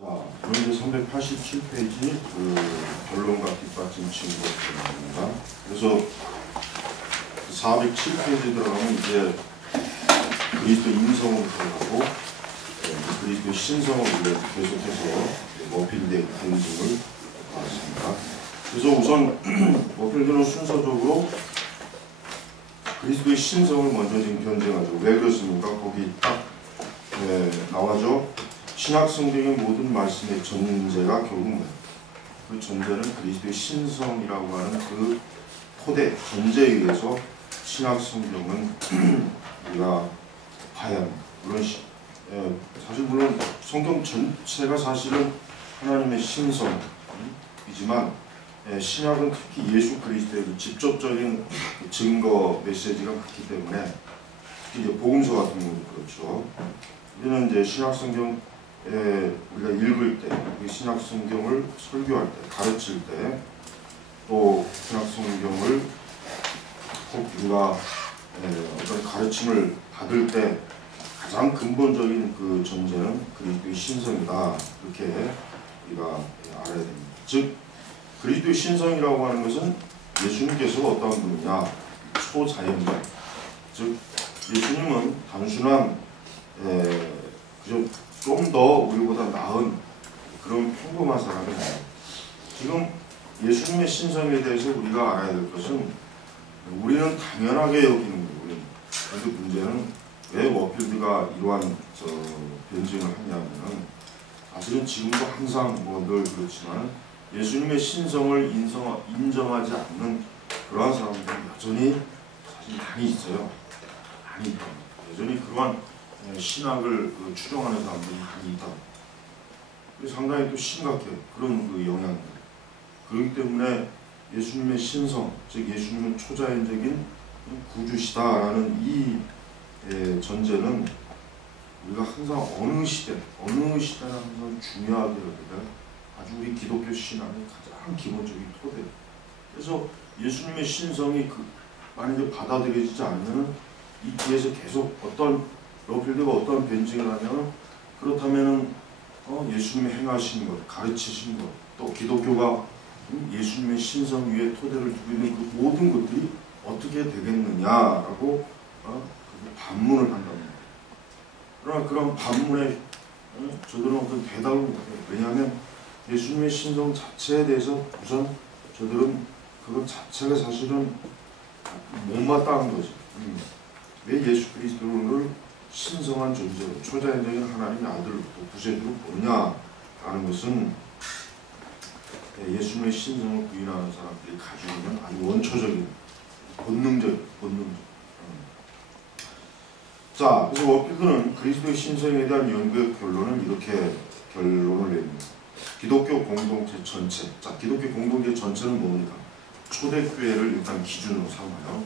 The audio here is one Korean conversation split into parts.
자, 오늘 387페이지 결론과 뒷받침 증거입니다. 그래서 407페이지 들어가면 이제 그리스도 인성을 들어가고 그리스도 신성을 계속해서 머필드의 검증을 받았습니다. 그래서 우선 머필드는 순서적으로 그리스도의 신성을 먼저 지금 견증하죠. 왜 그렇습니까? 거기 딱 나와죠. 신약 성경의 모든 말씀의 전제가 결국 뭐예요? 그 전제는 그리스도의 신성이라고 하는 그 토대, 전제에 의해서 신약 성경은 우리가 봐야 합니다. 물론 사실 물론 성경 전체가 사실은 하나님의 신성이지만 신약은 특히 예수 그리스도의 직접적인 증거 메시지가 크기 때문에 특히 이제 복음서 같은 경우도 그렇죠. 우리는 이제 신약 성경 우리가 읽을 때, 신약 성경을 설교할 때, 가르칠 때, 또 신약 성경을 꼭 우리가 어떤 가르침을 받을 때 가장 근본적인 그 전제는 그리스도의 신성이다. 이렇게 우리가 알아야 됩니다. 즉 그리스도의 신성이라고 하는 것은 예수님께서가 어떤 분이냐? 초자연자. 즉 예수님은 단순한 그저 좀 더 우리보다 나은 그런 평범한 사람이 아니에요. 지금 예수님의 신성에 대해서 우리가 알아야 될 것은 우리는 당연하게 여기는 거고요. 그런데 문제는 왜 워필드가 이러한 변증을 하냐면은 사실은 지금도 항상 늘 그렇지만 예수님의 신성을 인정하지 않는 그러한 사람들이 여전히 사실 많이 있어요. 많이 있다. 여전히 그러한 신학을 추종하는 사람들이 많이 있다. 상당히 또 심각해요. 그런 그 영향들. 그렇기 때문에 예수님의 신성, 즉 예수님은 초자연적인 구주시다라는 이 전제는 우리가 항상 어느 시대나 항상 중요하게 여기다 아주 우리 기독교 신앙의 가장 기본적인 토대예요. 그래서 예수님의 신성이 만약에 받아들여지지 않으면 이 뒤에서 계속 러필드가 어떤 변증을 하냐면 그렇다면은 예수님의 행하신 것, 가르치신 것, 또 기독교가 예수님의 신성 위에 토대를 두고 있는 그 모든 것들이 어떻게 되겠느냐라고 반문을 한답니다. 그러나 그런 반문에 저들은 어떤 대답을 못해요. 왜냐하면 예수님의 신성 자체에 대해서 우선 저들은 그것 자체가 사실은 못마땅한 거죠. 왜 예수 그리스도를 신성한 존재로 초자연적인 하나님의 아들로 구세주로 보느냐라는 것은 예수님의 신성을 부인하는 사람들이 가지고 있는 아주 원초적인 본능적. 자, 그래서 워필드는 그리스도의 신성에 대한 연구의 결론은 이렇게 결론을 냅니다. 기독교 공동체 전체. 자, 기독교 공동체 전체는 뭡니까? 초대교회를 일단 기준으로 삼아요.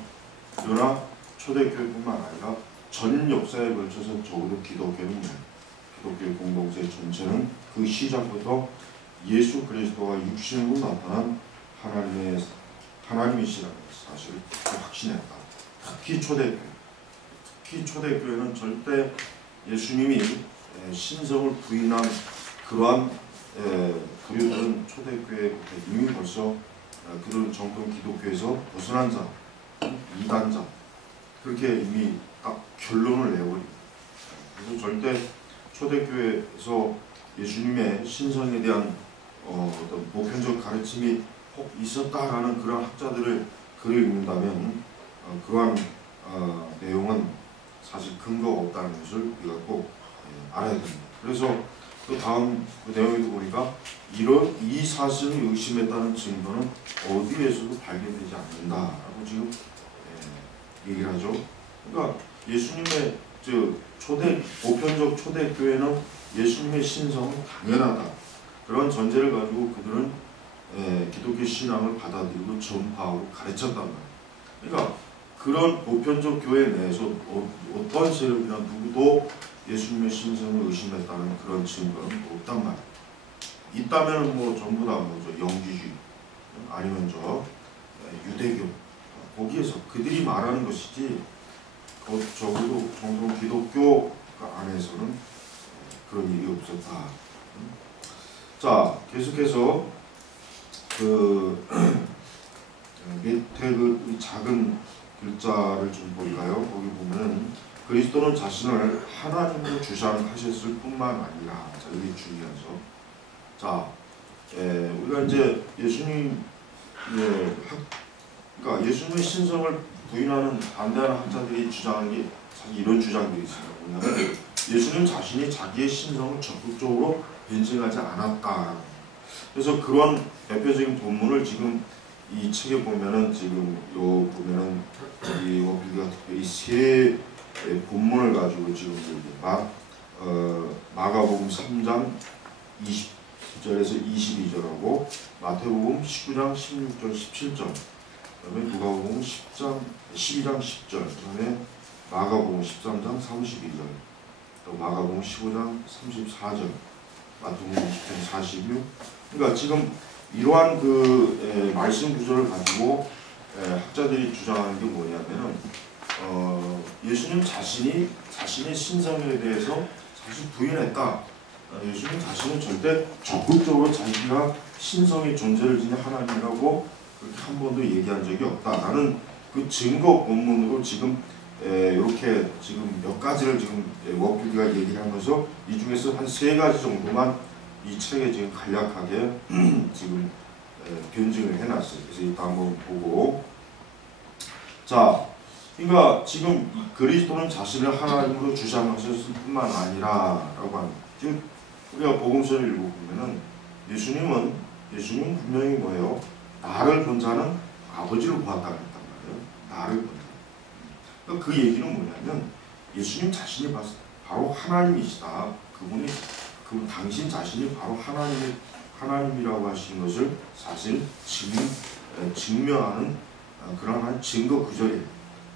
그러나 초대교회뿐만 아니라 전 역사에 걸쳐서 적어도 기독교는 기독교 공동체 전체는 그 시작부터 예수 그리스도가 육신으로 나타난 하나님이시라는 사실을 확신했다. 특히 초대교회는 절대 예수님이 신성을 부인한 그러한 그들은 초대교회 이미 벌써 그들은 정통 기독교에서 벗어난 자, 이단자 그렇게 이미 딱 결론을 내버립니다. 그래서 절대 초대교회에서 예수님의 신성에 대한 어떤 보편적 가르침이 혹 있었다라는 그런 학자들의 글을 읽는다면 그러한 내용은 사실 근거가 없다는 것을 우리가 꼭 알아야 됩니다. 그래서 그 다음 그 내용에도 보니까 이 사실을 의심했다는 증거는 어디에서도 발견되지 않는다라고 지금 얘기를 하죠. 그러니까 예수님의 보편적 초대교회는 예수님의 신성은 당연하다. 그런 전제를 가지고 그들은 기독교 신앙을 받아들이고 전파하고 가르쳤단 말이에요. 그러니까 그런 보편적 교회 내에서 어떤 세력이나 누구도 예수님의 신성을 의심했다는 그런 증거는 없단 말이에요. 있다면 전부 다 영지주의 아니면 유대교 거기에서 그들이 말하는 것이지 적어도 정통 기독교 안에서는 그런 일이 없었다. 자, 계속해서 그 밑에 그 작은 글자를 좀 볼까요? 거기 보면은 그리스도는 자신을 하나님으로 주장하셨을 뿐만 아니라, 자, 이게 중요하죠. 자, 우리가 이제 예수님, 그러니까 예수님의 신성을 부인하는 반대하는 학자들이 주장하는 게 사실 이런 주장들이 있어요. 뭐냐면 예수님 자신이 자기의 신성을 적극적으로 변증하지 않았다. 그래서 그런 대표적인 본문을 지금 이 책에 보면은 지금 요 보면은 이 워필드가 특별히 세 본문을 가지고 지금 마가복음 3장 20절에서 22절하고 마태복음 19장 16절 17절, 그다음에 누가복음 12장 10절, 그다음에 마가복음 13장 32절, 또 마가복음 15장 34절, 마태복음 20장 46. 그러니까 지금 이러한 그 말씀 구조를 가지고 학자들이 주장하는 게 뭐냐면은 예수님 자신이 자신의 신성에 대해서 사실 부인했다. 예수님 자신은 절대 적극적으로 자기가 신성의 존재를 지닌 하나님이라고 그렇게 한 번도 얘기한 적이 없다라는 그 증거 본문으로 지금 이렇게 지금 몇 가지를 지금 워필드가 얘기를 하면서 이 중에서 한 3가지 정도만 이 책에 지금 간략하게 지금 변증을 해놨어요. 그래서 이따 한번 보고, 자, 그러니까 지금 그리스도는 자신을 하나님으로 주장하셨을 뿐만 아니라라고 하는, 지금 우리가 복음서를 읽어보면은 예수님은 분명히 뭐예요? 나를 본 자는 아버지를 보았다고 했단 말이에요. 나를 본 자. 그러니까 그 얘기는 뭐냐면 예수님 자신이 바로 하나님이시다. 그분 당신 자신이 바로 하나님이라고 하신 것을 사실 증명하는 그러한 증거 구절이에요.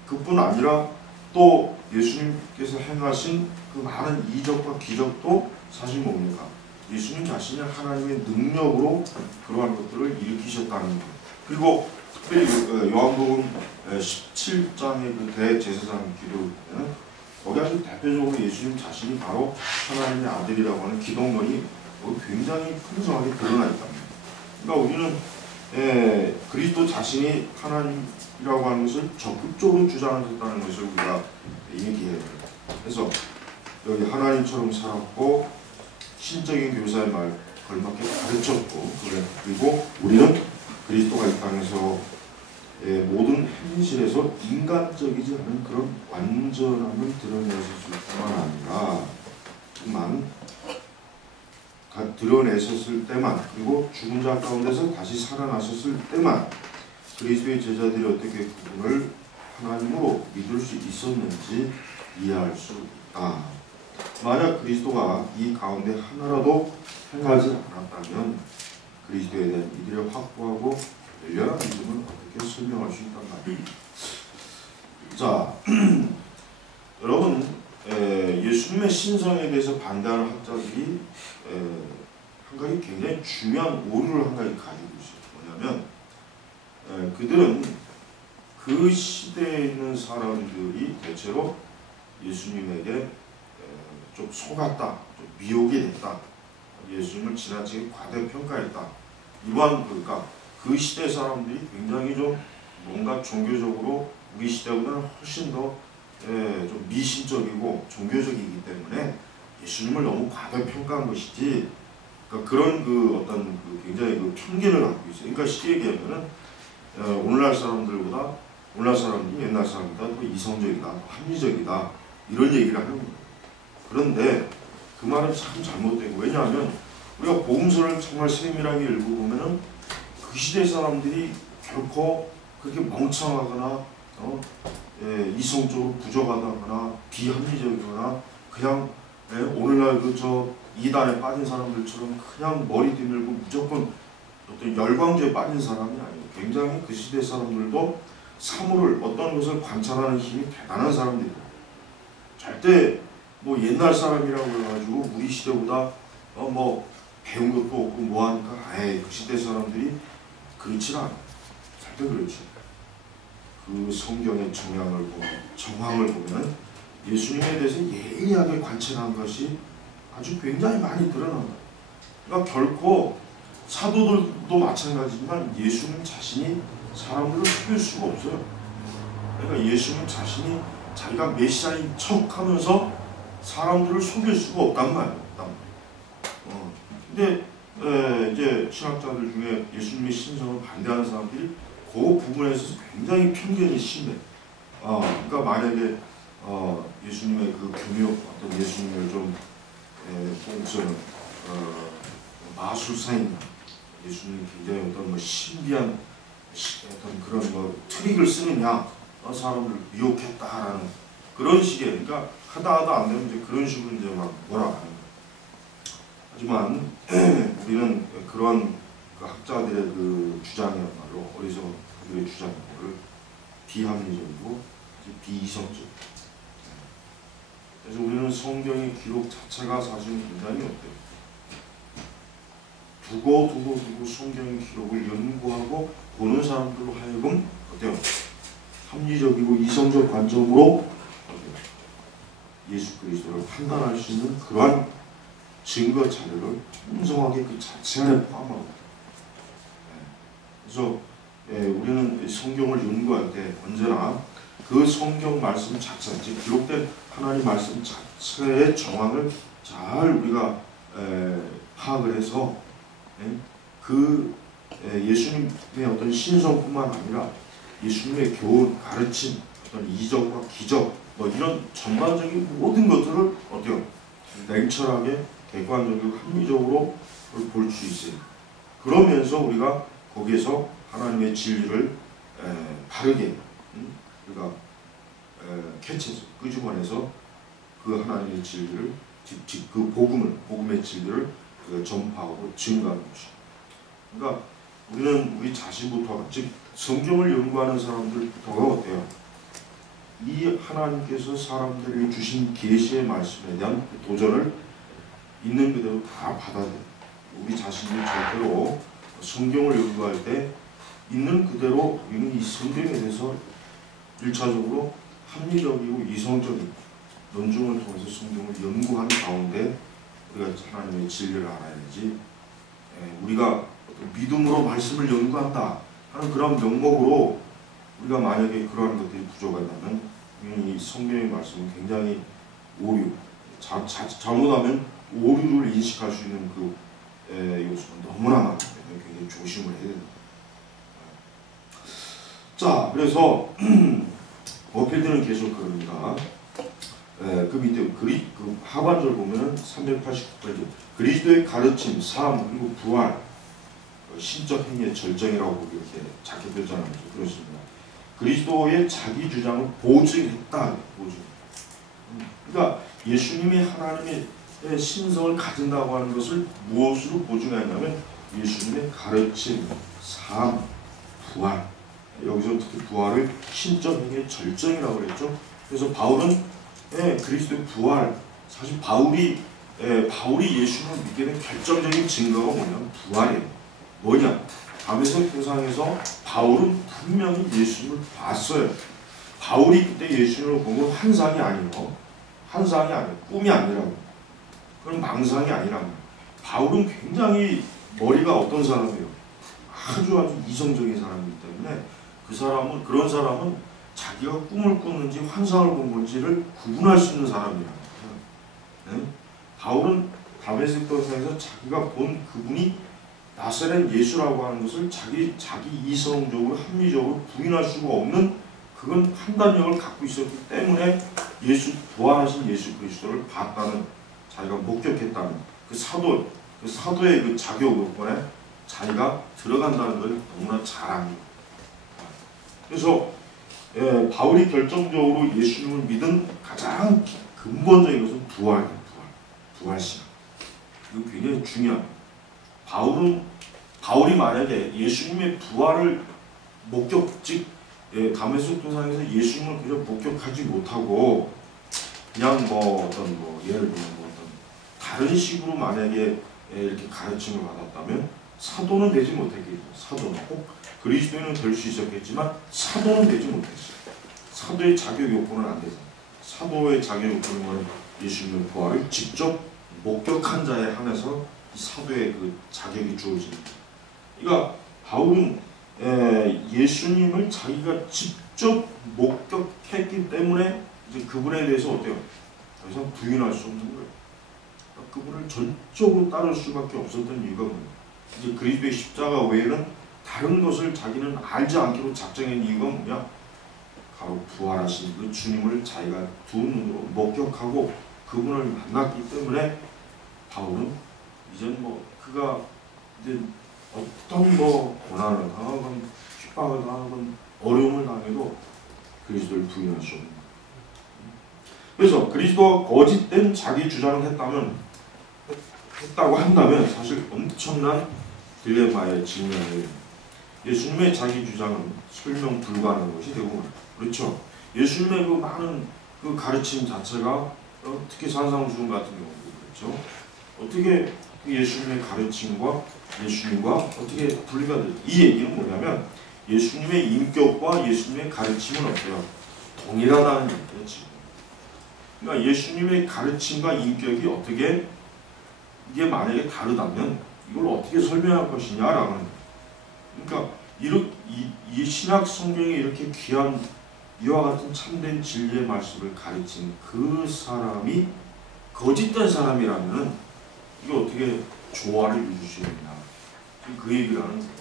그뿐 아니라 또 예수님께서 행하신 그 많은 이적과 기적도 사실 뭡니까? 예수님 자신이 하나님의 능력으로 그러한 것들을 일으키셨다는 거예요. 그리고 특별히 요한복음 17장의 그 대제사장 기도를 보면 거기 아주 대표적으로 예수님 자신이 바로 하나님의 아들이라고 하는 기독론이 굉장히 풍성하게 드러나 있답니다. 그러니까 우리는 그리스도 자신이 하나님이라고 하는 것을 적극적으로 주장하셨다는 것을 우리가 얘기해야 돼요. 그래서 여기 하나님처럼 살았고 신적인 교사의 말 걸맞게 가르쳤고, 그리고 우리는 그리스도가 이 땅에서 모든 현실에서 인간적이지 않은 그런 완전함을 드러내셨을 뿐만 아니라 드러내셨을 때만, 그리고 죽은 자 가운데서 다시 살아나셨을 때만 그리스도의 제자들이 어떻게 그분을 하나님으로 믿을 수 있었는지 이해할 수 있다. 만약 그리스도가 이 가운데 하나라도 행하지 않았다면 그리스도에 대한 이들의 확고하고 열렬한 믿음을 어떻게 설명할 수 있단 말이에요. 자, 여러분, 예수님의 신성에 대해서 반대하는 학자들이 한 가지 굉장히 중요한 오류를 한 가지 가지고 있어요. 뭐냐면 그들은 그 시대에 있는 사람들이 대체로 예수님에게 좀 속았다, 좀 미혹이 됐다, 예수님을 지나치게 과대평가했다. 그러니까 그 시대 사람들이 굉장히 좀 뭔가 종교적으로 우리 시대보다는 훨씬 더 좀 미신적이고 종교적이기 때문에 예수님을 너무 과대평가한 것이지, 그러니까 그런 그 어떤 그 굉장히 그 편견을 갖고 있어요. 그러니까 쉽게 얘기하면은 오늘날 사람들이 옛날 사람보다 더 이성적이다, 더 합리적이다, 이런 얘기를 하는 거예요. 그런데 그 말은 참 잘못되고, 왜냐하면 우리가 복음서를 정말 세밀하게 읽어보면은 그 시대 사람들이 결코 그렇게 멍청하거나 이성적으로 부족하다거나 비합리적이거나 그냥 오늘날 이단에 빠진 사람들처럼 그냥 머리 뒤밀고 무조건 어떤 열광주에 빠진 사람이 아니에요. 굉장히 그 시대 사람들도 사물을, 어떤 것을 관찰하는 힘이 대단한 사람들이에요. 절대 뭐 옛날 사람이라고 해가지고 우리 시대보다 배운 것도 없고 뭐하니까 그 시대 사람들이 그렇지 않아. 절대 그렇지. 그 성경의 정황을 보면 예수님에 대해서 예리하게 관찰한 것이 아주 굉장히 많이 드러난다. 그러니까 결코 사도들도 마찬가지지만 예수님 자신이 사람들을 속일 수가 없어요. 그러니까 예수님 자신이 자기가 메시아인 척하면서 사람들을 속일 수가 없단 말이에요. 근데 이제 신학자들 중에 예수님의 신성을 반대하는 사람들이 그 부분에 있어서 굉장히 편견이 심해. 그러니까 만약에 예수님의 그 교묘 어떤 예수님을 좀 보고서는 마술사인 예수님이 굉장히 어떤 뭐 신비한 어떤 그런 뭐 트릭을 쓰느냐 사람을 미혹했다라는 그런 식의 그러니까 하다 안 되면 이제 그런 식으로 이제 막 뭐라 하는 거예요. 하지만 우리는 그런 그 학자들의 그 주장이야말로 어리석은 그들의 주장을 비합리적이고 비이성적. 그래서 우리는 성경의 기록 자체가 사실은 굉장히 어때요? 두고 성경의 기록을 연구하고 보는 사람들로 하여금 어때요? 합리적이고 이성적 관점으로 예수 그리스도를 판단할 수 있는 그러한 증거 자료를 풍성하게 그 자체 안에 포함하고 그래서 우리는 성경을 연구할 때 언제나 그 성경 말씀 자체, 즉 기록된 하나님 말씀 자체의 정황을 잘 우리가 파악을 해서 그 예수님의 어떤 신성뿐만 아니라 예수님의 교훈, 가르침, 어떤 이적과 기적 뭐 이런 전반적인 모든 것들을 어때요? 냉철하게 객관적이고 합리적으로 볼 수 있어요. 그러면서 우리가 거기에서 하나님의 진리를 바르게 우리가 캐치해서 끄집어내서 그 하나님의 진리를 즉 그 복음의 진리를 전파하고 증거하는 것이죠. 그러니까 우리는 우리 자신부터 즉 성경을 연구하는 사람들부터가 어때요? 이 하나님께서 사람들에게 주신 계시의 말씀에 대한 도전을 있는 그대로 다 받아들여요. 우리 자신이 절대로 성경을 연구할 때 있는 그대로 우리는 이 성경에 대해서 1차적으로 합리적이고 이성적인 논증을 통해서 성경을 연구하는 가운데 우리가 하나님의 진리를 알아야지 우리가 믿음으로 말씀을 연구한다 하는 그런 명목으로 우리가 만약에 그러한 것들이 부족하다면 이 성경의 말씀은 굉장히 오류, 잘못하면 오류를 인식할 수 있는 그 요소는 너무나 많기 때문에 굉장히 조심을 해야 된다. 자, 그래서 버필드는 계속 그럽니다. 그 밑에 그 하반절 보면은 389페이지 그리스도의 가르침, 삶 그리고 부활, 신적 행위의 절정이라고 이렇게 작게 표현하면서 그렇습니다. 그리스도의 자기 주장을 보증했다. 보증. 그러니까 예수님이 하나님의 신성을 가진다고 하는 것을 무엇으로 보증하냐면 예수님의 가르침, 삶, 부활. 여기서 특히 부활을 신적 행위의 절정이라고 그랬죠. 그래서 바울은 그리스도의 부활, 사실 바울이 예수님을 믿게 된 결정적인 증거가 뭐냐면 부활이에요. 뭐냐? 다메섹 도상에서 바울은 분명히 예수님을 봤어요. 바울이 그때 예수님을 본 건 환상이 아니고 꿈이 아니라고. 그건 망상이 아니라고. 바울은 굉장히 머리가 어떤 사람이에요? 아주 이성적인 사람이기 때문에 그런 사람은 자기가 꿈을 꾸는지 환상을 본 건지를 구분할 수 있는 사람이라고. 네? 바울은 다메섹 도상에서 자기가 본 그분이 나사렛 예수라고 하는 것을 자기 이성적으로 합리적으로 부인할 수가 없는 그건 판단력을 갖고 있었기 때문에 부활하신 예수 그리스도를 봤다는 자기가 목격했다는 그 사도의 그 자격 요건에 자기가 들어간다는 걸 너무나 잘 압니다. 그래서 바울이 결정적으로 예수님을 믿은 가장 근본적인 것은 부활신앙. 이거 굉장히 중요합니다. 바울이 만약에 예수님의 부활을 즉 다메섹 도상에서 예수님을 그저 목격하지 못하고 그냥 예를 들면 어떤 다른 식으로 만약에 이렇게 가르침을 받았다면 사도는 되지 못했겠죠. 사도는 꼭 그리스도인은 될 수 있었겠지만 사도는 되지 못했어요. 사도의 자격 요건은 안 되잖아요. 사도의 자격 요건은 예수님의 부활을 직접 목격한 자에 한해서 사도의 그 자격이 주어집니다. 그러니까 바울은 예수님을 자기가 직접 목격했기 때문에 이제 그분에 대해서 어때요? 더 이상 부인할 수 없는 거예요. 그분을 전적으로 따를 수밖에 없었던 이유가 뭐예요? 이제 그리스도의 십자가 외에는 다른 것을 자기는 알지 않기로 작정한 이유가 뭐냐? 바로 부활하신 그 주님을 자기가 두 눈으로 목격하고 그분을 만났기 때문에 바울은 이제 뭐 그가 이제 어떤 뭐 고난을 당하건 핍박을 당하건 어려움을 당해도 그리스도를 부인할 수 없는 거예요. 그래서 그리스도가 거짓된 자기 주장을 했다고 한다면 사실 엄청난 딜레마에 직면해야 됩니다. 예수님의 자기 주장은 설명 불가능한 것이 되고 말이에요. 그렇죠? 예수님의 그 많은 그 가르침 자체가 특히 산상수훈 같은 경우도 그렇죠. 어떻게 그 예수님의 가르침과 예수님과 어떻게 분리가 되죠? 이 얘기는 뭐냐면 예수님의 인격과 예수님의 가르침은 어때요? 동일하다는 얘기예요. 지금. 그러니까 예수님의 가르침과 인격이 어떻게 이게 만약에 다르다면 이걸 어떻게 설명할 것이냐라는. 그러니까 이 신약 성경에 이렇게 귀한 이와 같은 참된 진리의 말씀을 가르친 그 사람이 거짓된 사람이라면 이게 어떻게 조화를 이룰 수 있느냐. 그 얘기를 하는 거예요.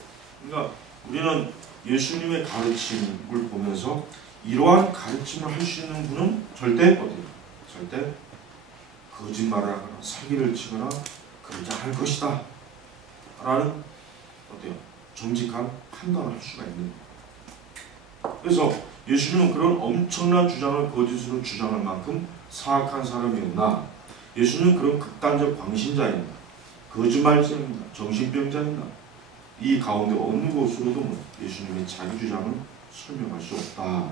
그러니까 우리는 예수님의 가르침을 보면서 이러한 가르침을 할 수 있는 분은 절대 거짓말을 하거나 사기를 치거나 그러지 않을 것이다 라는 정직한 판단을 할 수가 있는 거예요. 그래서 예수님은 그런 엄청난 주장을 거짓으로 주장할 만큼 사악한 사람이었나? 예수님은 그런 극단적 광신자입니다. 거짓말쟁입니다. 정신병자입니다. 이 가운데 어느 곳으로도 예수님의 자기 주장을 설명할 수 없다.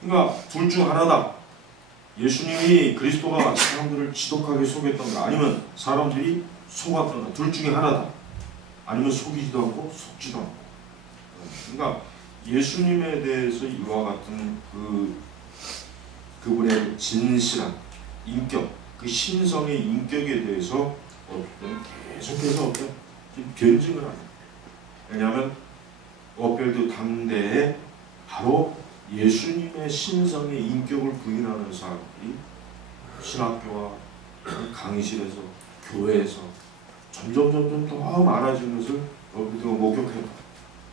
그러니까 둘 중 하나다. 예수님이 그리스도가 사람들을 지독하게 속였던가 아니면 사람들이 속았던가 둘 중에 하나다. 아니면 속이지도 않고 속지도 않고. 그러니까 예수님에 대해서 이와 같은 그분의 진실한 인격, 그 신성의 인격에 대해서 계속해서 변증을 합니다. 왜냐하면 워필드 당대에 바로 예수님의 신성의 인격을 부인하는 사람들이 신학교와 강의실에서 교회에서 점점 더 많아지는 것을 워필드가 목격해요.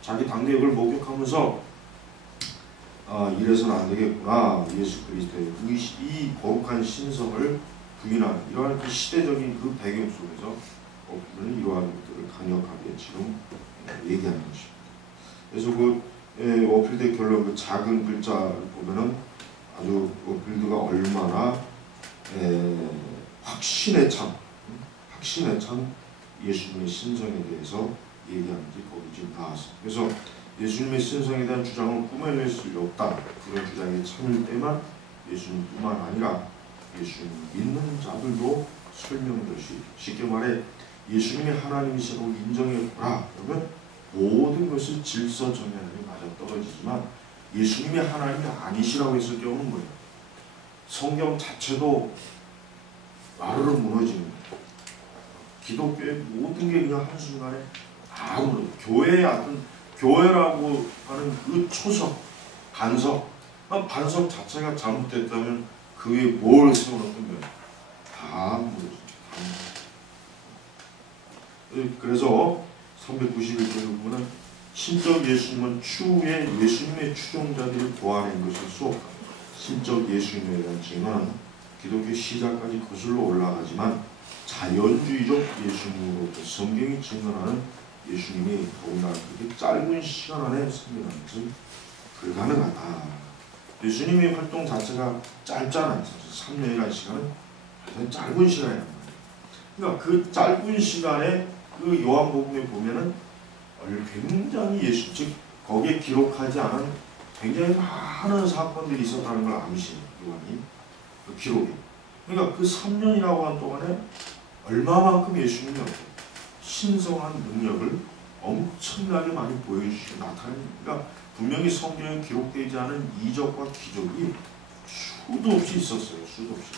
자기 당대에 그걸 목격하면서 이래서는 안 되겠구나. 예수 그리스도의 이 거룩한 신성을 부인하는 이러한 그 시대적인 그 배경 속에서 워필드는 이러한 것들을 강력하게 지금 얘기하는 것입니다. 그래서 워필드의 결론 그 작은 글자를 보면은 아주 워필드가 얼마나 확신에 찬 예수님의 신성에 대해서 얘기하는지 거기 지금 나왔습니다. 그래서 예수님의 신성에 대한 주장은 꾸며낼 수 없다. 그런 주장에 참을 때만 예수님뿐만 아니라 예수님 믿는 자들도 설명될 수 있다. 쉽게 말해 예수님이 하나님이시라고 인정해보라. 그러면 모든 것이 질서 정연하게 맞아떨어지지만 예수님이 하나님이 아니시라고 했을 경우는 뭐예요? 성경 자체도 와르르 무너지는 거예요. 기독교의 모든 게 그냥 한순간에 아무런 교회라고 하는 그 초석, 반석 자체가 잘못됐다면 그 위에 뭘 세워놓든 다 무너지죠. 그래서 391쪽에 보면 신적 예수님은 추후에 예수님의 추종자들이 보아낸 것일 수 없다. 신적 예수님에 대한 증언은 기독교 시작까지 거슬러 올라가지만 자연주의적 예수님으로부터 성경이 증언하는 예수님이 더구나 그렇게 짧은 시간 안에 생겨나는 것은 불가능하다. 예수님의 활동 자체가 짧잖아요. 3년이라는 시간은 굉장히 짧은 시간이란 말이에요. 그러니까 그 짧은 시간에 그 요한복음에 보면은 굉장히 즉 거기에 기록하지 않은 굉장히 많은 사건들이 있었다는 걸 암시해요. 요한이 그 기록이. 그러니까 그 3년이라고 하는 동안에 얼마만큼 예수님이 신성한 능력을 엄청나게 많이 보여주시고 나타냅니다. 그러니까 분명히 성경에 기록되지 않은 이적과 기적이 수도 없이 있었어요. 수도 없이.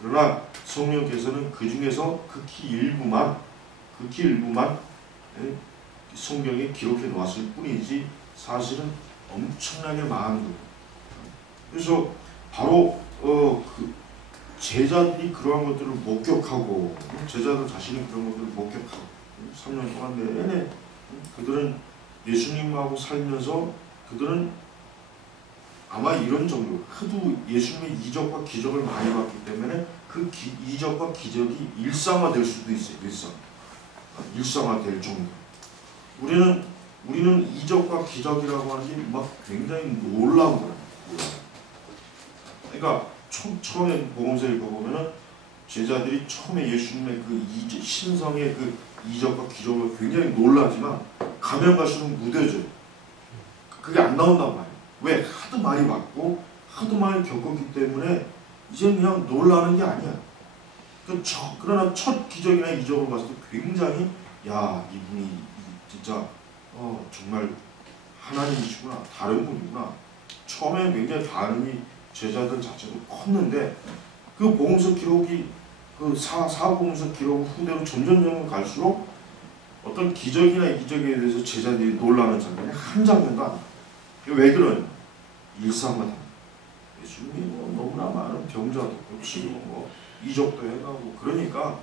그러나 성령께서는 그 중에서 극히 일부만 극히 일부만 성경에 기록해 놓았을 뿐이지 사실은 엄청나게 많은 거예요. 그래서 바로 그 제자들이 그러한 것들을 목격하고 제자들 자신이 그런 것들을 목격하고 3년 동안 내내 그들은 예수님하고 살면서 그들은 아마 이런 정도 하도 예수님의 이적과 기적을 많이 봤기 때문에 그 이적과 기적이 일상화될 수도 있어요. 일상화될 정도. 우리는 이적과 기적이라고 하는 게 막 굉장히 놀라운 거예요. 그러니까 처음에 복음서 읽어보면은 제자들이 처음에 예수님의 그 신성의 그 이적과 기적을 굉장히 놀라지만 가면 갈수록 무뎌져요. 그게 안 나온단 말이에요. 왜? 하도 많이 봤고 하도 많이 겪었기 때문에 이제 그냥 놀라는 게 아니야. 그러나 첫 기적이나 이적을 봤을 때 굉장히 야 이분이 진짜 정말 하나님이시구나, 다른 분이구나. 처음에는 굉장히 반응이 제자들 자체도 컸는데 그 복음서 기록이 그 사복음서 기록 후대로 점점 갈수록 어떤 기적이나 이적에 대해서 제자들이 놀라는 장면이 한 장면도 아니에요. 왜 그러냐? 일상화됩니다. 예수님이 너무나 많은 병자도 고치고 이적도 해가고 그러니까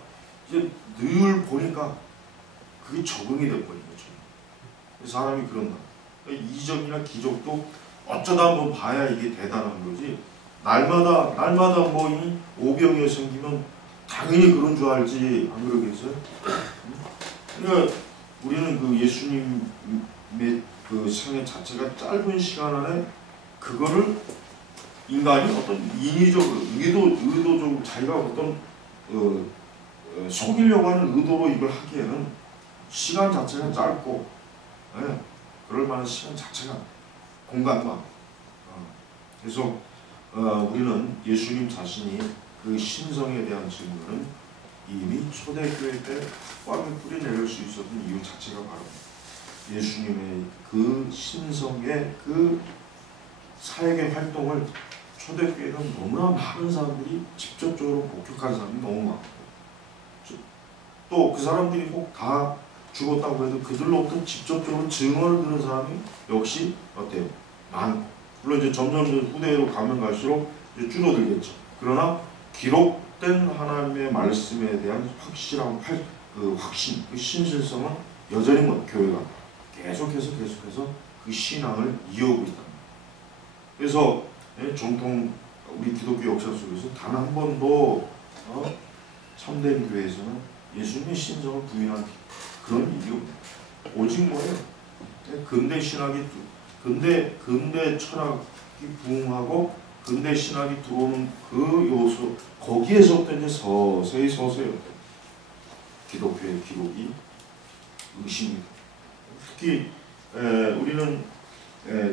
이제 늘 보니까 그게 적응이 돼버린 거죠. 사람이 그런다. 그러니까 이적이나 기적도 어쩌다 한번 봐야 이게 대단한 거지. 날마다 뭐 이 오병이어 생기면 당연히 그런 줄 알지 안 그러겠어요? 그러니까 우리는 그 예수님의 그 생애 자체가 짧은 시간 안에 그거를 인간이 어떤 인위적으로 의도적으로 자기가 어떤 속이려고 하는 의도로 이걸 하기에는 시간 자체가 짧고 그럴 만한 시간 자체가 공간도 않고 그래서 우리는 예수님 자신이 그 신성에 대한 증거는 이미 초대교회 때 꽉 뿌리내릴 수 있었던 이유 자체가 바로 예수님의 그 신성의 그 사역의 활동을 초대교회는 너무나 많은 사람들이 직접적으로 목격한 사람이 너무 많고 또 그 사람들이 꼭 다 죽었다고 해도 그들로부터 직접적으로 증언을 들은 사람이 역시 어때요? 많고 물론 이제 점점 후대로 가면 갈수록 이제 줄어들겠죠. 그러나 기록된 하나님의 말씀에 대한 확실한 그 확신, 그 신실성은 여전히 교회가 계속해서 그 신앙을 이어오고 있다. 그래서 정통 우리 기독교 역사 속에서 단 한 번도 참된 교회에서는 예수님의 신성을 부인한 그런 일이 없네요. 오직 뭐예요? 근대 신학이 근대 철학이 부흥하고 근대 신학이 들어오는 그 요소 거기에서부터 이제 서서히 기독교의 기록이 의심이 특히 우리는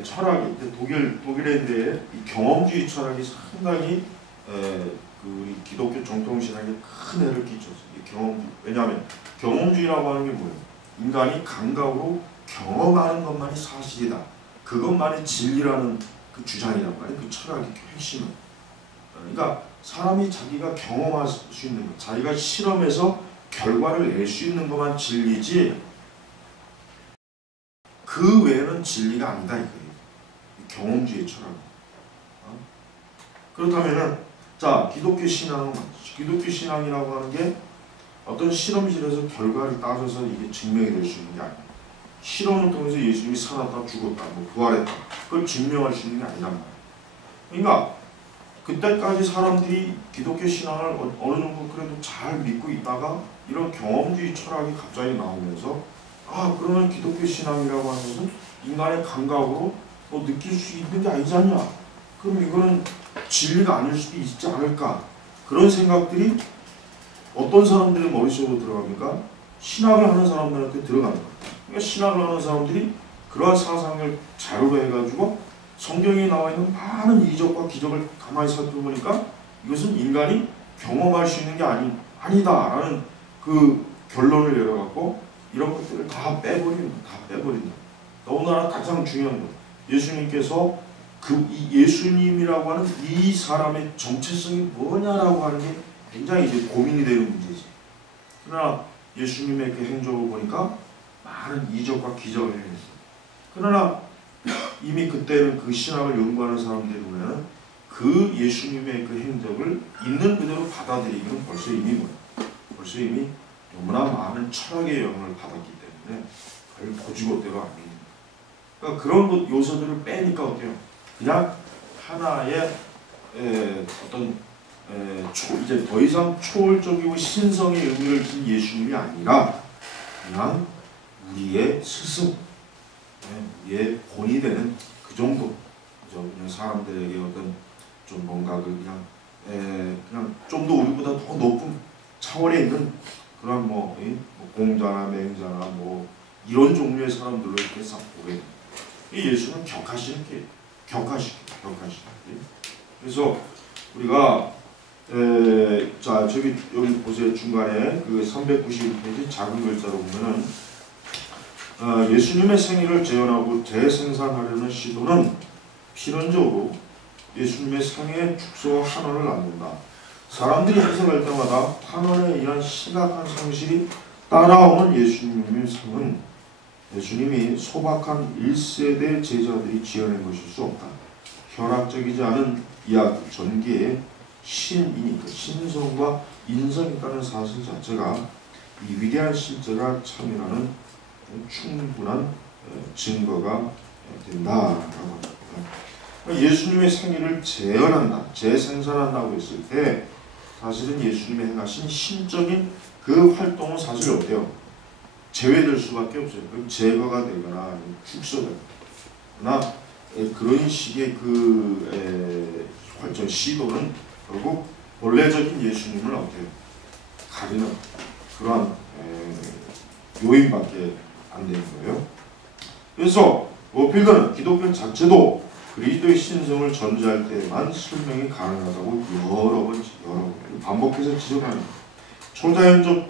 철학이 독일인데 경험주의 철학이 상당히 그 기독교 정통 신학에 큰 해를 끼쳤어요. 왜냐하면 경험주의라고 하는 게 뭐예요? 인간이 감각으로 경험하는 것만이 사실이다. 그것만이 진리라는 그 주장이란 말이에요. 그 철학의 핵심은. 그러니까 사람이 자기가 경험할 수 있는 것, 자기가 실험해서 결과를 낼 수 있는 것만 진리지 그 외에는 진리가 아니다 이거예요. 경험주의 철학. 그렇다면은 자 기독교 신앙은 기독교 신앙이라고 하는 게 어떤 실험실에서 결과를 따져서 이게 증명이 될 수 있는 게 아니에요. 실험을 통해서 예수님이 살았다 죽었다 뭐 부활했다 그걸 증명할 수 있는 게 아니란 말이에요. 그러니까 그때까지 사람들이 기독교 신앙을 어느 정도 그래도 잘 믿고 있다가 이런 경험주의 철학이 갑자기 나오면서 그러면 기독교 신앙이라고 하는 것은 인간의 감각으로 느낄 수 있는 게 아니지 않냐. 그럼 이거는 진리가 아닐 수도 있지 않을까. 그런 생각들이 어떤 사람들의 머릿속으로 들어갑니까? 신학을 하는 사람들한테 들어가는 거예요. 그러니까 신학을 하는 사람들이 그러한 사상을 자료로 해가지고 성경에 나와 있는 많은 이적과 기적을 가만히 살펴보니까 이것은 인간이 경험할 수 있는 게 아니다라는 그 결론을 내려갖고 이런 것들을 다 빼버린다. 너무나 가장 중요한 것. 예수님께서 이 예수님이라고 하는 이 사람의 정체성이 뭐냐라고 하는 게 굉장히 이제 고민이 되는 문제지. 그러나 예수님의 그 행적을 보니까 많은 이적과 기적을 행했어요. 그러나 이미 그때는 그 신학을 연구하는 사람들이 보면 그 예수님의 그 행적을 있는 그대로 받아들이기는 벌써 이미 너무나 많은 철학의 영향을 받았기 때문에 별 고지고대로 안 됩니다. 그러니까 그런 것 요소들을 빼니까 어때요? 그냥 하나의 이제 더 이상 초월적이고 신성의 의미를 진 예수님이 아니라 그냥 우리의 스승, 우리의 본이 되는 그 정도. 그냥 사람들에게 어떤 좀 뭔가 그냥 좀 더 우리보다 더 높은 차원에 있는 그런 공자나 맹자나 이런 종류의 사람들로 이렇게 싹 보게 됩니다. 이 예수는 격하시죠. 그래서 우리가 자 여기 보세요. 중간에 그 391페이지 작은 글자로 보면은 예수님의 생일을 재현하고 재생산하려는 시도는 필연적으로 예수님의 생애 축소와 환원을 낳는다. 사람들이 해석할 때마다 환원에 의한 심각한 상실이 따라오는 예수님의 삶은 예수님이 소박한 1세대 제자들이 지어낸 것일 수 없다. 현학적이지 않은 이야기, 전개의 신이니까 신성과 인성이 있다는 사실 자체가 이 위대한 실제가 참이라는 충분한 증거가 된다라고 합니다. 예수님의 생일을 재현한다, 재생산한다고 했을 때 사실은 예수님이 행하신 신적인 그 활동은 사실 어때요? 제외될 수밖에 없어요. 제거가 되거나 축소되거나. 그러나 그런 식의 시도는 결국 본래적인 예수님을 어때요? 가리는 그러한 요인밖에 안 되는 거예요. 그래서 워필드는 기독교 자체도 그리스도의 신성을 전제할 때만 설명이 가능하다고 여러 번 반복해서 지적합니다. 초자연적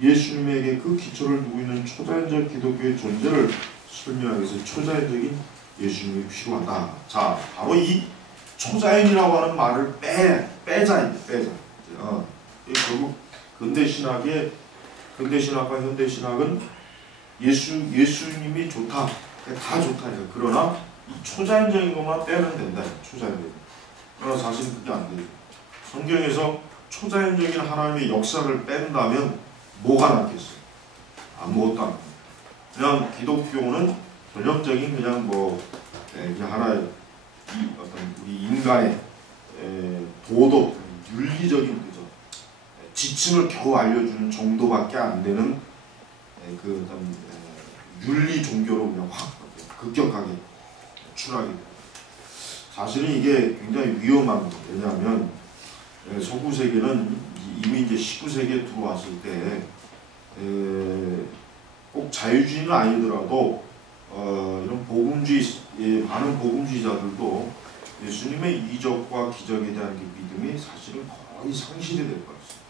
예수님에게 그 기초를 두고 있는 초자연적 기독교의 존재를 설명하기 위해서 초자연적인 예수님이 필요하다. 자, 바로 이 초자연이라고 하는 말을 빼자. 결국 근대신학과 현대신학은 예수님이 좋다. 다 좋다. 그러나 이 초자연적인 것만 빼면 된다. 초자연적인. 그러나 사실은 그게 안 돼요. 성경에서 초자연적인 하나님의 역사를 뺀다면 뭐가 남겠어요? 아무것도 안 돼요. 그냥 기독교는 전형적인 그냥 하나의 어떤 우리 인간의 도덕, 윤리적인 지침을 겨우 알려주는 정도밖에 안 되는 그 어떤 윤리 종교로 그냥 확 급격하게 추락이 돼요. 사실은 이게 굉장히 위험한 거예요. 왜냐하면 서구 세계는 이미 이제 19세기에 들어왔을 때 꼭 자유주의는 아니더라도 이런 많은 복음주의자들도 예수님의 이적과 기적에 대한 믿음이 사실은 거의 상실이 될 거였어요.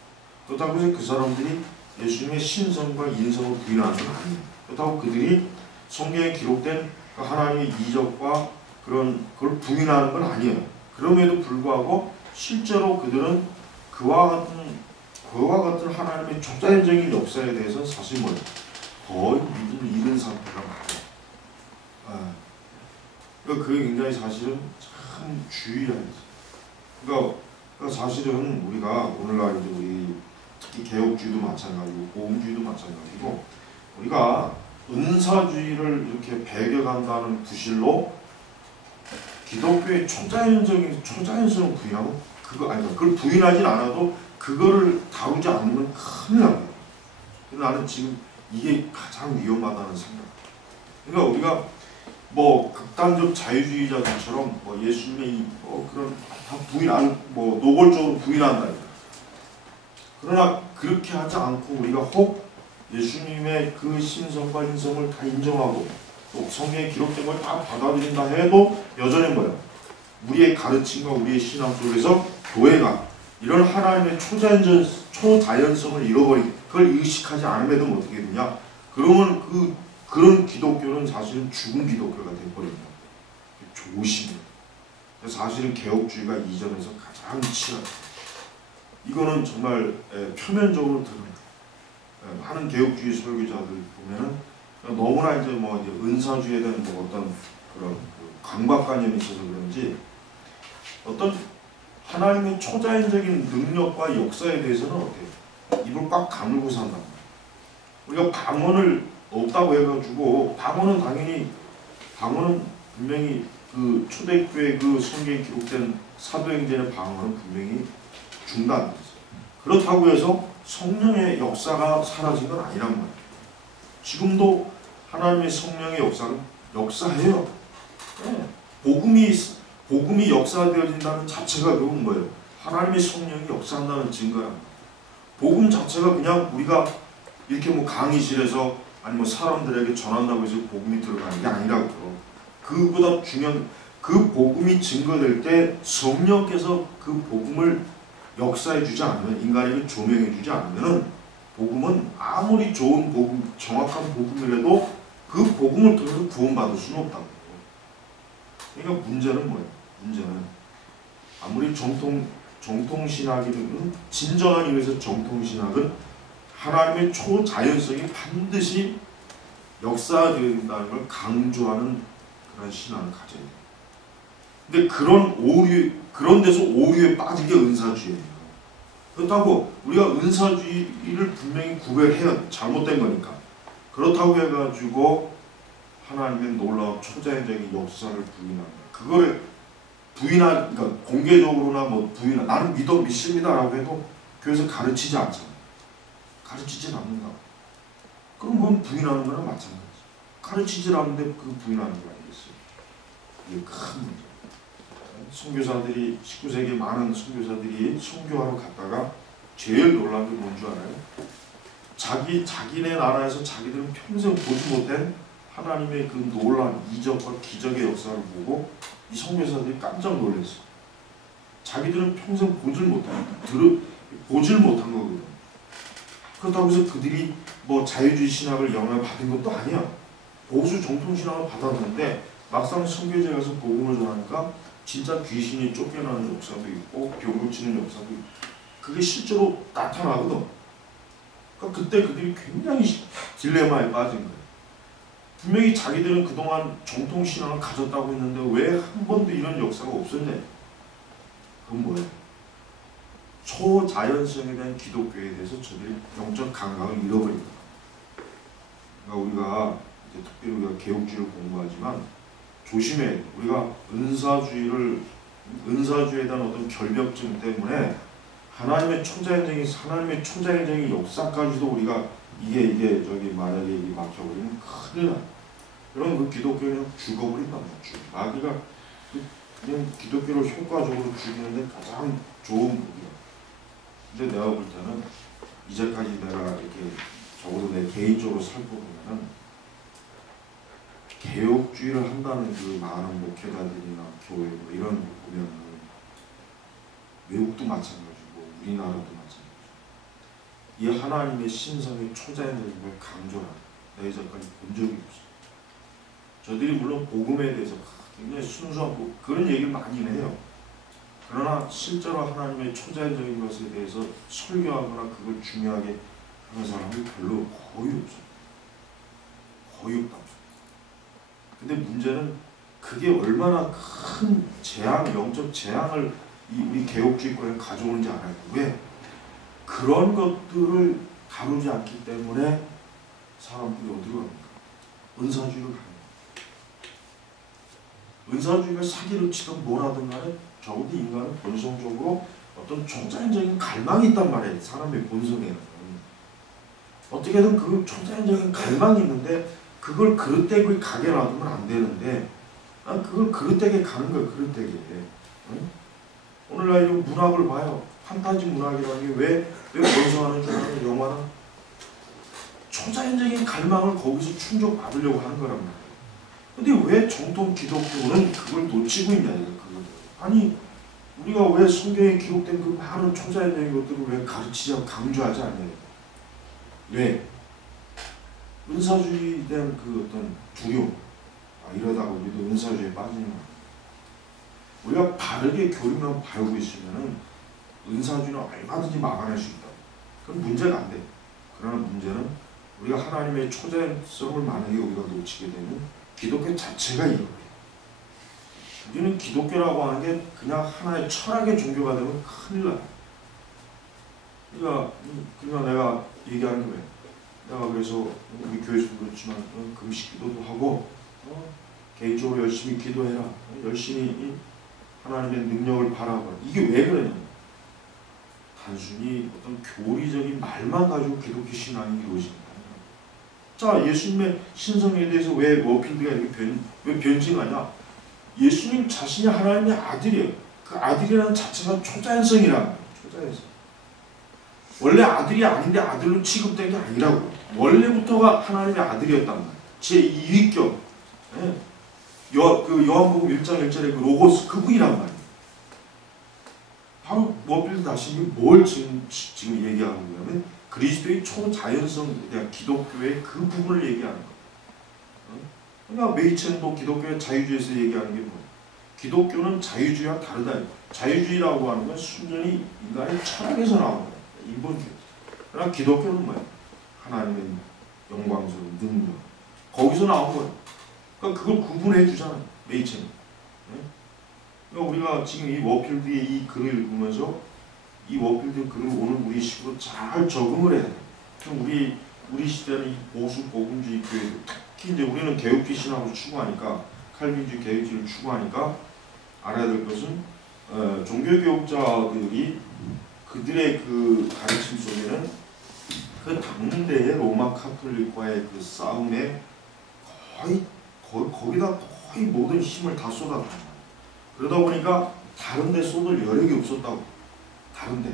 그렇다고 해서 그 사람들이 예수님의 신성과 인성을 부인하는 건 아니에요. 그렇다고 그들이 성경에 기록된 하나님의 이적과 그걸 부인하는 건 아니에요. 그럼에도 불구하고 실제로 그들은 그와 같은 하나님의 초자연적인 역사에 대해서 사실 거의 믿음을 잃은 상태가 많아요. 그게 굉장히 사실은 참 주의해야 돼요. 그러니까 사실은 우리가 오늘날 이제 우리 특히 개혁주의도 마찬가지고 보험주의도 마찬가지고 우리가 은사주의를 이렇게 배격한다는 구실로 기독교의 초자연성을 부인하고 그걸 부인하진 않아도 그거를 다루지 않으면 큰일 납니다. 나는 지금 이게 가장 위험하다는 생각. 그러니까 우리가 극단적 자유주의자들처럼 예수님의 그런 다 노골적으로 부인한다. 그러나 그렇게 하지 않고 우리가 혹 예수님의 그 신성과 인성을 다 인정하고 또 성경에 기록된 걸 다 받아들인다 해도 여전히 우리의 가르침과 우리의 신앙 속에서 교회가 이런 하나님의 초자연성을 잃어버리게 그걸 의식하지 않음에도 어떻게 되냐? 그러면 그런 기독교는 사실은 죽은 기독교가 되어버립니다. 조심해요. 사실은 개혁주의가 이 점에서 가장 치열해요. 이거는 정말 표면적으로 드러나요. 많은 개혁주의 설교자들 보면은 너무나 이제 뭐 이제 은사주의에 대한 뭐 어떤 그런 강박관념이 있어서 그런지 어떤 하나님의 초자연적인 능력과 역사에 대해서는 어때요? 입을 꽉 다물고 산다. 우리가 방언을 없다고 해가지고 방언은 분명히 그 초대교회 그 성경에 기록된 사도행전의 방언은 분명히 중단됐어요. 그렇다고 해서 성령의 역사가 사라진 건 아니란 말이에요. 지금도 하나님의 성령의 역사는 역사해요. 네. 복음이 역사되어진다는 자체가 그건 뭐예요? 하나님의 성령이 역사한다는 증거랍니다. 복음 자체가 그냥 우리가 이렇게 뭐 강의실에서 아니면 사람들에게 전한다고 해서 복음이 들어가는 게 아니라고요. 그보다 중요한 그 복음이 증거될 때 성령께서 그 복음을 역사해 주지 않으면, 인간에게 조명해 주지 않으면 복음은 아무리 좋은 복음, 정확한 복음이라도 그 복음을 통해서 구원받을 수는 없다고. 그러니까 문제는 뭐예요? 문제는 아무리 정통신학이든 진정한 의미에서 정통신학은 하나님의 초자연성이 반드시 역사되어야 된다는 걸 강조하는 그런 신앙을 가져야 돼요. 근데 그런 데서 오류에 빠진 게 은사주의예요. 그렇다고 우리가 은사주의를 분명히 구별해야 잘못된 거니까. 그렇다고 해가지고 하나님의 놀라운 초자연적인 역사를 부인하는 거예요. 그거를 그러니까 공개적으로나 뭐 나는 믿습니다라고 해도 교회에서 가르치지 않잖아요. 가르치지 않는다. 그럼 그건 부인하는 거랑 마찬가지죠. 가르치지 않는데 그 부인하는 거 아니겠어요? 이게 큰 문제. 선교사들이 19세기 많은 선교사들이 선교하러 갔다가 제일 놀란 게 뭔 줄 알아요? 자기네 나라에서 자기들은 평생 보지 못한 하나님의 그 놀라운 이적과 기적의 역사를 보고 이 선교사들이 깜짝 놀랐어요. 자기들은 평생 보질 못한 거거든. 그렇다고 해서 그들이 뭐 자유주의 신학을 영향을 받은 것도 아니야. 보수 정통 신학을 받았는데 막상 선교지에 가서 복음을 전하니까 진짜 귀신이 쫓겨나는 역사도 있고 병을 치는 역사도 있고 그게 실제로 나타나거든. 그러니까 그때 그들이 굉장히 딜레마에 빠진 거예요. 분명히 자기들은 그동안 정통신앙을 가졌다고 했는데 왜 한 번도 이런 역사가 없었냐? 그건 뭐예요? 초자연성에 대한 기독교에 대해서 저들이 영적 감각을 잃어버린 거예요. 그러니까 우리가 이제 특별히 우리가 개혁주의를 공부하지만 조심해야 돼요. 우리가 은사주의에 대한 어떤 결벽증 때문에 하나님의 초자연적인 역사까지도 우리가 이게 저기 만약에 이게 막혀버리면 큰일 나요. 그럼 그 기독교는 죽어버린단 말이죠. 마귀가 그냥 기독교를 효과적으로 죽이는데 가장 좋은 무기야. 근데 내가 볼 때는 이제까지 내가 이렇게 적어도 내 개인적으로 살펴보면은 개혁주의를 한다는 그 많은 목회자들이나 교회 이런 거 보면은 외국도 마찬가지고 우리나라도 마찬가지고 이 하나님의 신성의 초자연적인 걸 강조하는 내가 이제까지 본 적이 없어요. 저들이 물론 복음에 대해서 굉장히 순수하고 그런 얘기를 많이 해요. 그러나 실제로 하나님의 초자연적인 것에 대해서 설교하거나 그걸 중요하게 하는 사람이 별로 거의 없어요. 거의 없다. 근데 문제는 그게 얼마나 큰 영적 재앙을 우리 개혁주의권에 가져오는지 알아요. 왜? 그런 것들을 다루지 않기 때문에 사람들이 어디로 갑니까? 은사주의로 갑니다. 은사주의가 사기를 치든 뭐라든 간에 적어도 인간은 본성적으로 어떤 초자연적인 갈망이 있단 말이에요. 사람의 본성에는. 어떻게든 그 초자연적인 갈망이 있는데 그걸 그릇되게 가게 놔두면 안 되는데 그걸 그릇되게 가는 거예요. 그릇되게. 응? 오늘날 이런 문학을 봐요. 판타지 문학이라는 게 왜 번성하는 줄 아는 영화는 초자연적인 갈망을 거기서 충족받으려고 하는 거란 말이에요. 근데 왜 정통 기독교는 그걸 놓치고 있냐 이거. 아니 우리가 왜 성경에 기록된 그 많은 초자연적인 것들을 왜 가르치지 않고 강조하지 않냐요. 왜? 은사주의에 대한 그 어떤 두려움. 이러다가 우리도 은사주의에 빠지는 거야. 우리가 바르게 교리만 바르고 있으면은 은사주의는 얼마든지 막아낼 수 있다. 그건 문제가 안 돼. 그러나 문제는 우리가 하나님의 초자연성을 만약에 우리가 놓치게 되면 기독교 자체가 잃어버려요. 우리는 기독교라고 하는 게 그냥 하나의 철학의 종교가 되면 큰일 나요. 그러니까 내가 얘기하는 게 왜? 내가 그래서 우리 교회에서도 그렇지만 금식 기도도 하고 개인적으로 열심히 기도해라. 열심히 하나님의 능력을 바라봐. 이게 왜 그러냐면 단순히 어떤 교리적인 말만 가지고 기독교 신앙이 이루어집니다. 자, 예수님의 신성에 대해서 왜 워필드가 이렇게 왜 변증하냐? 예수님 자신이 하나님의 아들이에요. 그 아들이라는 자체가 초자연성이란 말이에요. 초자연성. 원래 아들이 아닌데 아들로 취급된 게 아니라고. 원래부터가 하나님의 아들이었단 말이에요. 제2위격. 네. 요한복음 1장 1절에 그 로고스 그분이란 말이에요. 바로 워필드 자신이 뭘 지금 얘기하는 거냐면 그리스도의 초자연성에 대한 기독교의 그 부분을 얘기하는 거예요. 그러니까 메이첸도 기독교의 자유주의에서 얘기하는 게 뭐예요? 기독교는 자유주의와 다르다. 자유주의라고 하는 건 순전히 인간의 철학에서 나오는 거예요. 인본주의. 그러나 기독교는 뭐예요? 하나님의 영광스러운 능력. 거기서 나온 거예요. 그러니까 그걸 구분해 주잖아요. 메이첸. 네? 그러니까 우리가 지금 이 워필드의 이 글을 읽으면서 이 워필드 글을 오늘 우리 식으로 잘 적응을 해야 돼요. 우리 시대는 이 보수 복음주의 교회, 특히 이제 우리는 개혁주의 신학을 추구하니까 칼빈주의 개혁주의를 추구하니까 알아야 될 것은 종교개혁자들이 그들의 그 가르침 속에는 그 당대의 로마 카톨릭과의 그 싸움에 거기다 거의 모든 힘을 다 쏟았단 말이에요. 그러다 보니까 다른 데 쏟을 여력이 없었다고. 다른 데.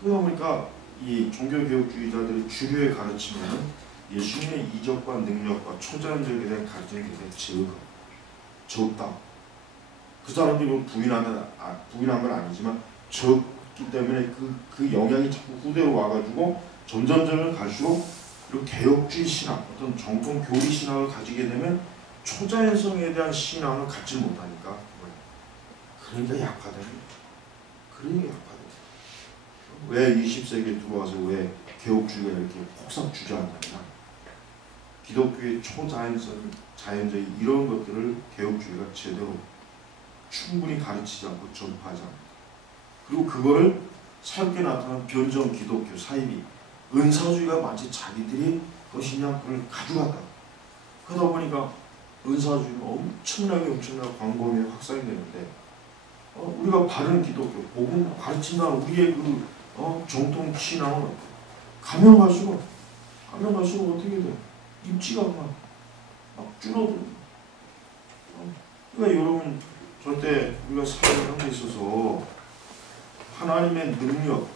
그러다 보니까 이 종교개혁주의자들의 주류의 가르침에는 예수님의 이적과 능력과 초자연적에 대한 가르침이 굉장히 적다. 그 사람들이 부인한 건 아니지만 적기 때문에 그 영향이 자꾸 후대로 와가지고 점점 갈수록 그리고 개혁주의 신학, 어떤 정통 교리 신학을 가지게 되면 초자연성에 대한 신앙을 갖지 못하니까 그러니까 약화되는 그러니까 약화되는 왜 20세기에 들어와서 왜 개혁주의가 이렇게 폭삭 주저앉느냐? 기독교의 초자연성, 자연적인 이런 것들을 개혁주의가 제대로 충분히 가르치지 않고 전파하지 않는다. 그리고 그거를 새롭게 나타난 변정 기독교 사이비 은사주의가 마치 자기들이 그 신앙권을 가져갔다. 그러다 보니까 은사주의는 엄청나게 광범위에 확산이 되는데 우리가 바른 기독교, 복음 가르친다는 우리의 그 정통 신앙은 가면 갈수록 어떻게 돼? 입지가 막 줄어들어. 그러니까 여러분 절대 우리가 살아가는 데 있어서 하나님의 능력,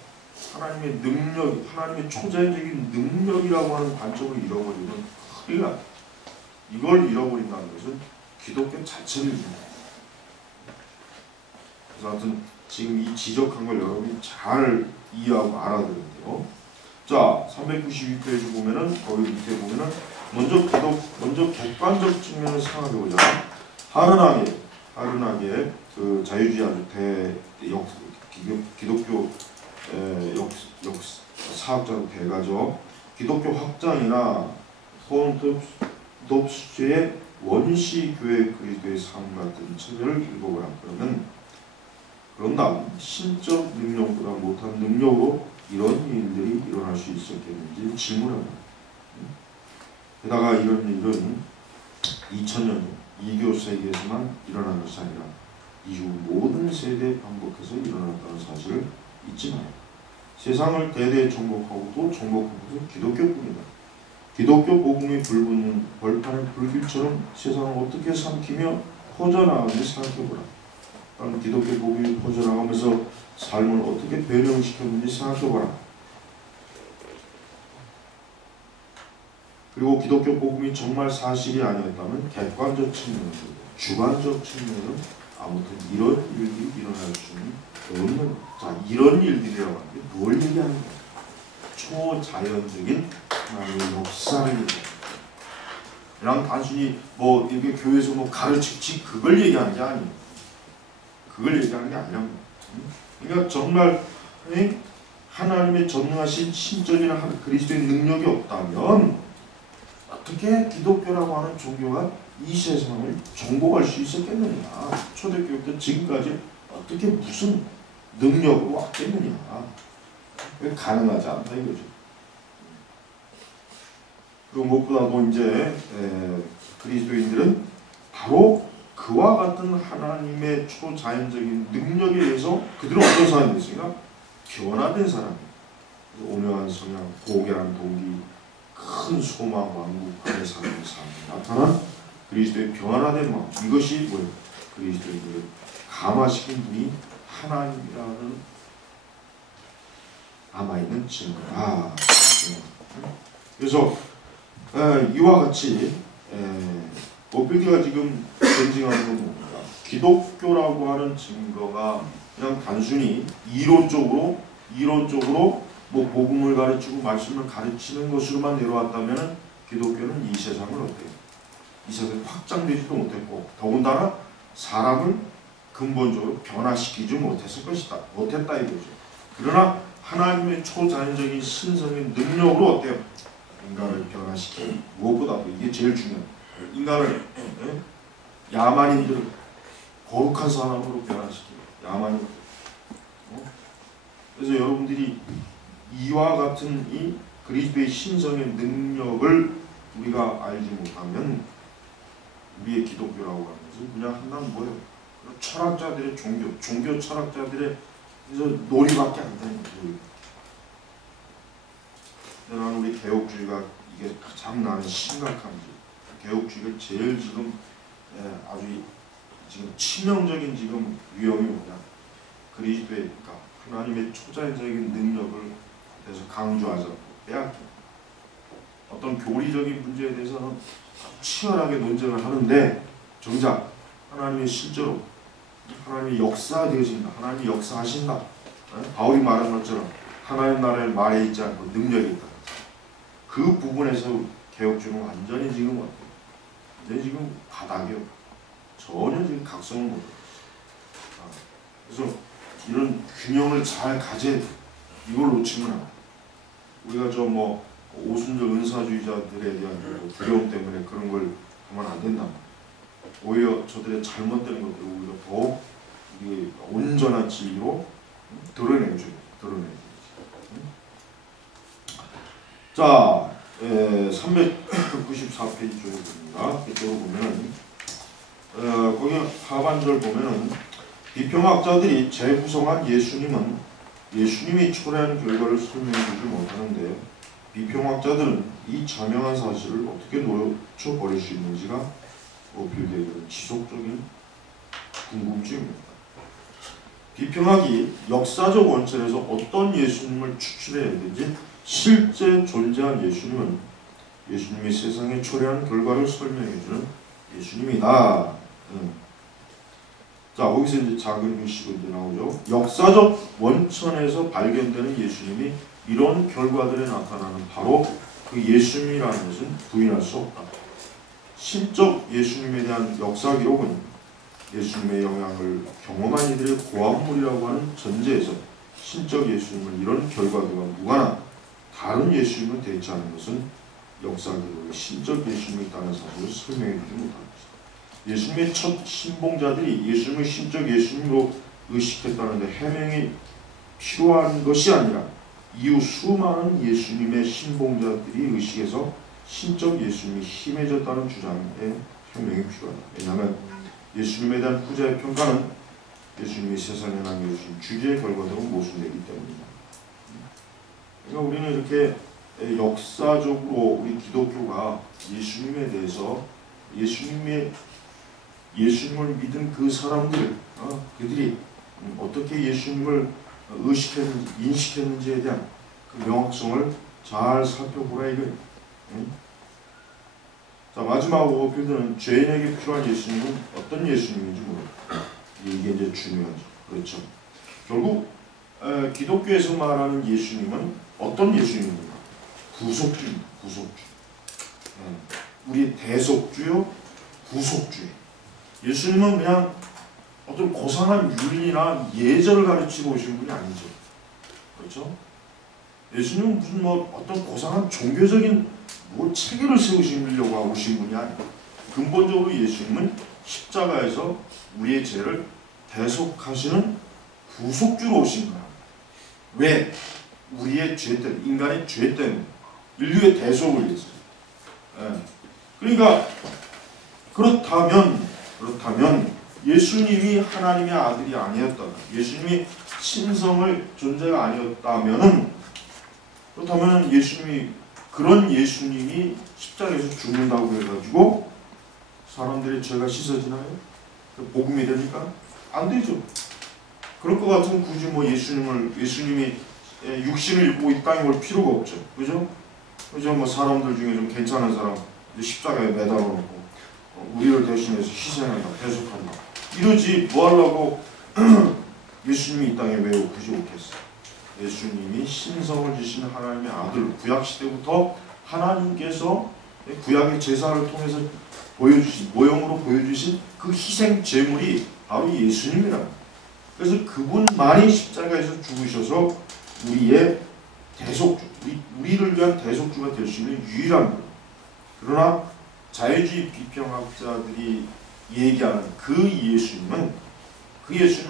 하나님의 초자연적인 능력이라고 하는 관점을 잃어버리면 큰일 나. 이걸 잃어버린다는 것은 기독교 자체를 잃는다. 그래서 하여튼 지금 이 지적한 걸 여러분이 잘 이해하고 알아들어야 돼요. 자, 392페이지 보면은 거기 밑에 보면은 먼저 객관적 측면을 생각해보자. 하르나게 그 자유주의 아주 기독교 사학자로 대가죠. 기독교 확장이나 폰톱스의 원시 교회 그리스도의 삶 같은 책을 읽어보라. 그런다 신적 능력보다 못한 능력으로 이런 일들이 일어날 수 있었겠는지 질문합니다. 게다가 이런 일은 2000년 이교 세계에서만 일어난 것이 아니라 이후 모든 세대에 반복해서 일어났다는 사실을 잊지 마요. 세상을 대대 정복하고 또 정복한 것은 기독교뿐이다. 기독교 복음이 불붙는 벌판의 불길처럼 세상을 어떻게 삼키며 퍼져나가는지 생각해보라. 기독교 복음이 퍼져나가면서 삶을 어떻게 변형시켰는지 생각해보라. 그리고 기독교 복음이 정말 사실이 아니었다면 객관적 측면으로, 주관적 측면으로 아무튼 이런 일들이 일어날 수는 없는. 자, 이런 일들이라고 하는 게 뭘 얘기하는 거야? 초자연적인 하나님의 역사를 얘기하는 거야. 그냥 단순히 뭐 이렇게 교회에서 뭐 가르치지 그걸 얘기하는 게 아니에요. 그걸 얘기하는 게 아니란 거예요. 그러니까 정말 하나님의 전능하신 신적인 그리스도의 능력이 없다면 어떻게 기독교라고 하는 종교가 이 세상을 정복할 수 있었겠느냐. 초대교회부터 지금까지 어떻게 무슨 능력으로 왔겠느냐. 왜 가능하지 않다 이거죠. 그리고 무엇보다도 이제 그리스도인들은 바로 그와 같은 하나님의 초자연적인 능력에 의해서 그들은 어떤 사람이 됐습니까? 변화된 사람, 온유한 성향, 고결한 동기, 큰 소망, 왕국 안에 사는 사람이 나타난 그리스도의 변화된 마음, 이것이 뭐예요? 그리스도인들을 감화시킨 분이 하나님이라는 남아있는 증거다. 그래서 이와 같이 오필드가 지금 변증하는 건 뭡니까? 기독교라고 하는 증거가 그냥 단순히 이론적으로 뭐 복음을 가르치고 말씀을 가르치는 것으로만 내려왔다면 기독교는 이 세상을 어때요? 이 세상에 확장되지도 못했고 더군다나 사람을 근본적으로 변화시키지 못했을 것이다. 못했다 이거죠. 그러나 하나님의 초자연적인 신성의 능력으로 어때요? 인간을 변화시키는 무엇보다도 이게 제일 중요해요. 인간을 야만인들을 거룩한 사람으로 변화시키는 야만인들. 그래서 여러분들이 이와 같은 이 그리스도의 신성의 능력을 우리가 알지 못하면 우리의 기독교라고 하는 것은 그냥 한낱 뭐예요? 철학자들의 종교 철학자들의 놀이밖에 안 되는 거예요. 나는 우리 개혁주의가 이게 가장 나는 심각한 지 개혁주의가 제일 지금 아주 지금 치명적인 지금 위험이 뭐냐? 그리스도의 그러니까 하나님의 초자연적인 능력을 그래서 강조하지 않고 빼앗기. 어떤 교리적인 문제에 대해서는 치열하게 논쟁을 하는데 정작 하나님의 실제로 하나님의 역사가 되어진다. 하나님이 역사하신다. 바울이 말한 것처럼 하나님 나라의 말에 있지 않고 능력이 있다. 그 부분에서 개혁주의는 완전히 지금 어때요? 완전히 지금 바닥이요. 전혀 지금 각성을 못해요. 그래서 이런 균형을 잘 가져야 돼. 이걸 놓치면 안 돼. 우리가 저 뭐 오순절 은사주의자들에 대한 두려움 때문에 그런 걸 하면 안 된다. 오히려 저들의 잘못되는 것들을 오히려 더 온전한 진리로 드러내줘요. 자, 394페이지 쪽에 봅니다. 이쪽으로 보면은 거기 하반절 보면은 비평학자들이 재구성한 예수님은 예수님이 초래한 결과를 설명해주지 못하는데 비평학자들은 이 자명한 사실을 어떻게 놓쳐버릴 수 있는지가 오필드의 지속적인 궁금증입니다. 비평학이 역사적 원천에서 어떤 예수님을 추출해내든지 실제 존재한 예수님은 예수님이 세상에 초래한 결과를 설명해주는 예수님이다. 자, 거기서 이제 작은 글씨가 이제 나오죠. 역사적 원천에서 발견되는 예수님이 이런 결과들에 나타나는 바로 그 예수님이라는 것은 부인할 수 없다. 신적 예수님에 대한 역사 기록은 예수님의 영향을 경험한 이들의 고학물이라고 하는 전제에서 신적 예수님을 이런 결과들과 무관한 다른 예수님을 대체하는 것은 역사 기록에 신적 예수님이 있다는 사실을 설명해주지 못합니다. 예수님의 첫 신봉자들이 예수님을 신적 예수님으로 의식했다는데 해명이 필요한 것이 아니라 이후 수많은 예수님의 신봉자들이 의식해서 신적 예수님이 힘해졌다는 주장에 해명이 필요하다. 왜냐하면 예수님에 대한 후자의 평가는 예수님이 세상에 남겨주신 주제의 결과대로 모순되기 때문입니다. 그러니까 우리는 이렇게 역사적으로 우리 기독교가 예수님에 대해서 예수님을 믿은 그 사람들, 그들이 어떻게 예수님을 의식했는지, 인식했는지에 대한 그 명확성을 잘 살펴보라 이거예요. 자, 마지막으로 오필드는 죄인에게 필요한 예수님은 어떤 예수님인지 모릅니다. 이게 이제 중요하죠. 그렇죠. 결국 기독교에서 말하는 예수님은 어떤 예수님입니까? 구속주입니다. 구속주. 우리 대속주요, 구속주의. 예수님은 그냥 어떤 고상한 윤리나 예절을 가르치고 오신 분이 아니죠. 그렇죠? 예수님은 무슨 뭐 어떤 고상한 종교적인 뭐 체계를 세우시려고 오신 분이 아니에요. 근본적으로 예수님은 십자가에서 우리의 죄를 대속하시는 구속주로 오신 거야. 왜? 우리의 죄 때문에, 인간의 죄 때문에, 인류의 대속을 위해서. 예. 그러니까 그렇다면 예수님이 하나님의 아들이 아니었다면, 예수님이 신성의 존재가 아니었다면은, 그렇다면 그런 예수님이 십자가에서 죽는다고 해가지고 사람들의 죄가 씻어지나요? 복음이 됩니까? 안 되죠. 그럴 것 같으면 굳이 뭐 예수님이 육신을 입고 이 땅에 올 필요가 없죠. 그죠? 뭐 사람들 중에 좀 괜찮은 사람 십자가에 매달아 놓고 우리를 대신해서 희생한다, 대속한다. 이러지 뭐 하려고 예수님이 이 땅에 왜 굳이 오겠어요? 예수님이 신성을 지신 하나님의 아들, 구약시대부터 하나님께서 구약의 제사를 통해서 모형으로 보여주신 그 희생 제물이 바로 예수님이랍니다. 그래서 그분만이 십자가에서 죽으셔서 우리의 대속주, 우리를 위한 대속주가 될 수 있는 유일한 분. 그러나 자유주의 비평학자들이 얘기하는 그 예수님은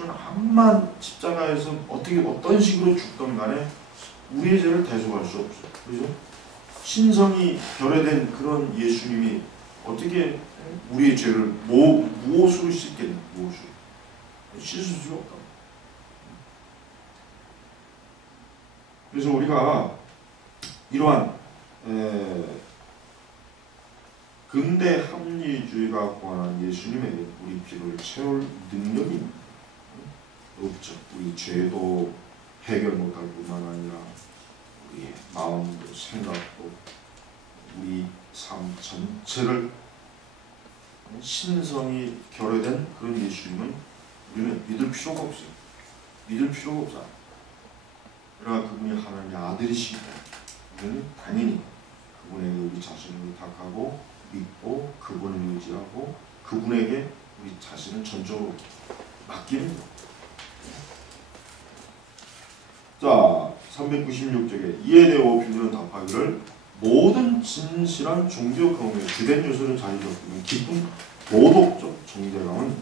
암만 십자가에서 어떤 식으로 죽던 간에 우리의 죄를 대속할 수 없어요. 그죠? 신성이 결여된 그런 예수님이 어떻게 우리의 죄를 무엇으로 씻겠냐? 무엇으로? 씻을 수가 없다. 그래서 우리가 이러한 근대 합리주의가 권한 예수님에게 우리 피를 채울 능력이 없죠. 우리 죄도 해결 못할 뿐만 아니라 우리의 마음도 생각도 우리 삶 전체를 신성이 결여된 그런 예수님은 우리는 믿을 필요가 없어요. 믿을 필요가 없어요. 그러나 그분이 하나님의 아들이시기 때문에 우리는 당연히 그분에게 우리 자신을 의탁하고 믿고 그분을 의지하고 그분에게 우리 자신을 전적으로 맡기는 거예요. 자, 396쪽에 이에 대해 빌드는 답하기를 모든 진실한 종교 경험의 주된 요소를 자리 잡는 깊은 도덕적 정죄감은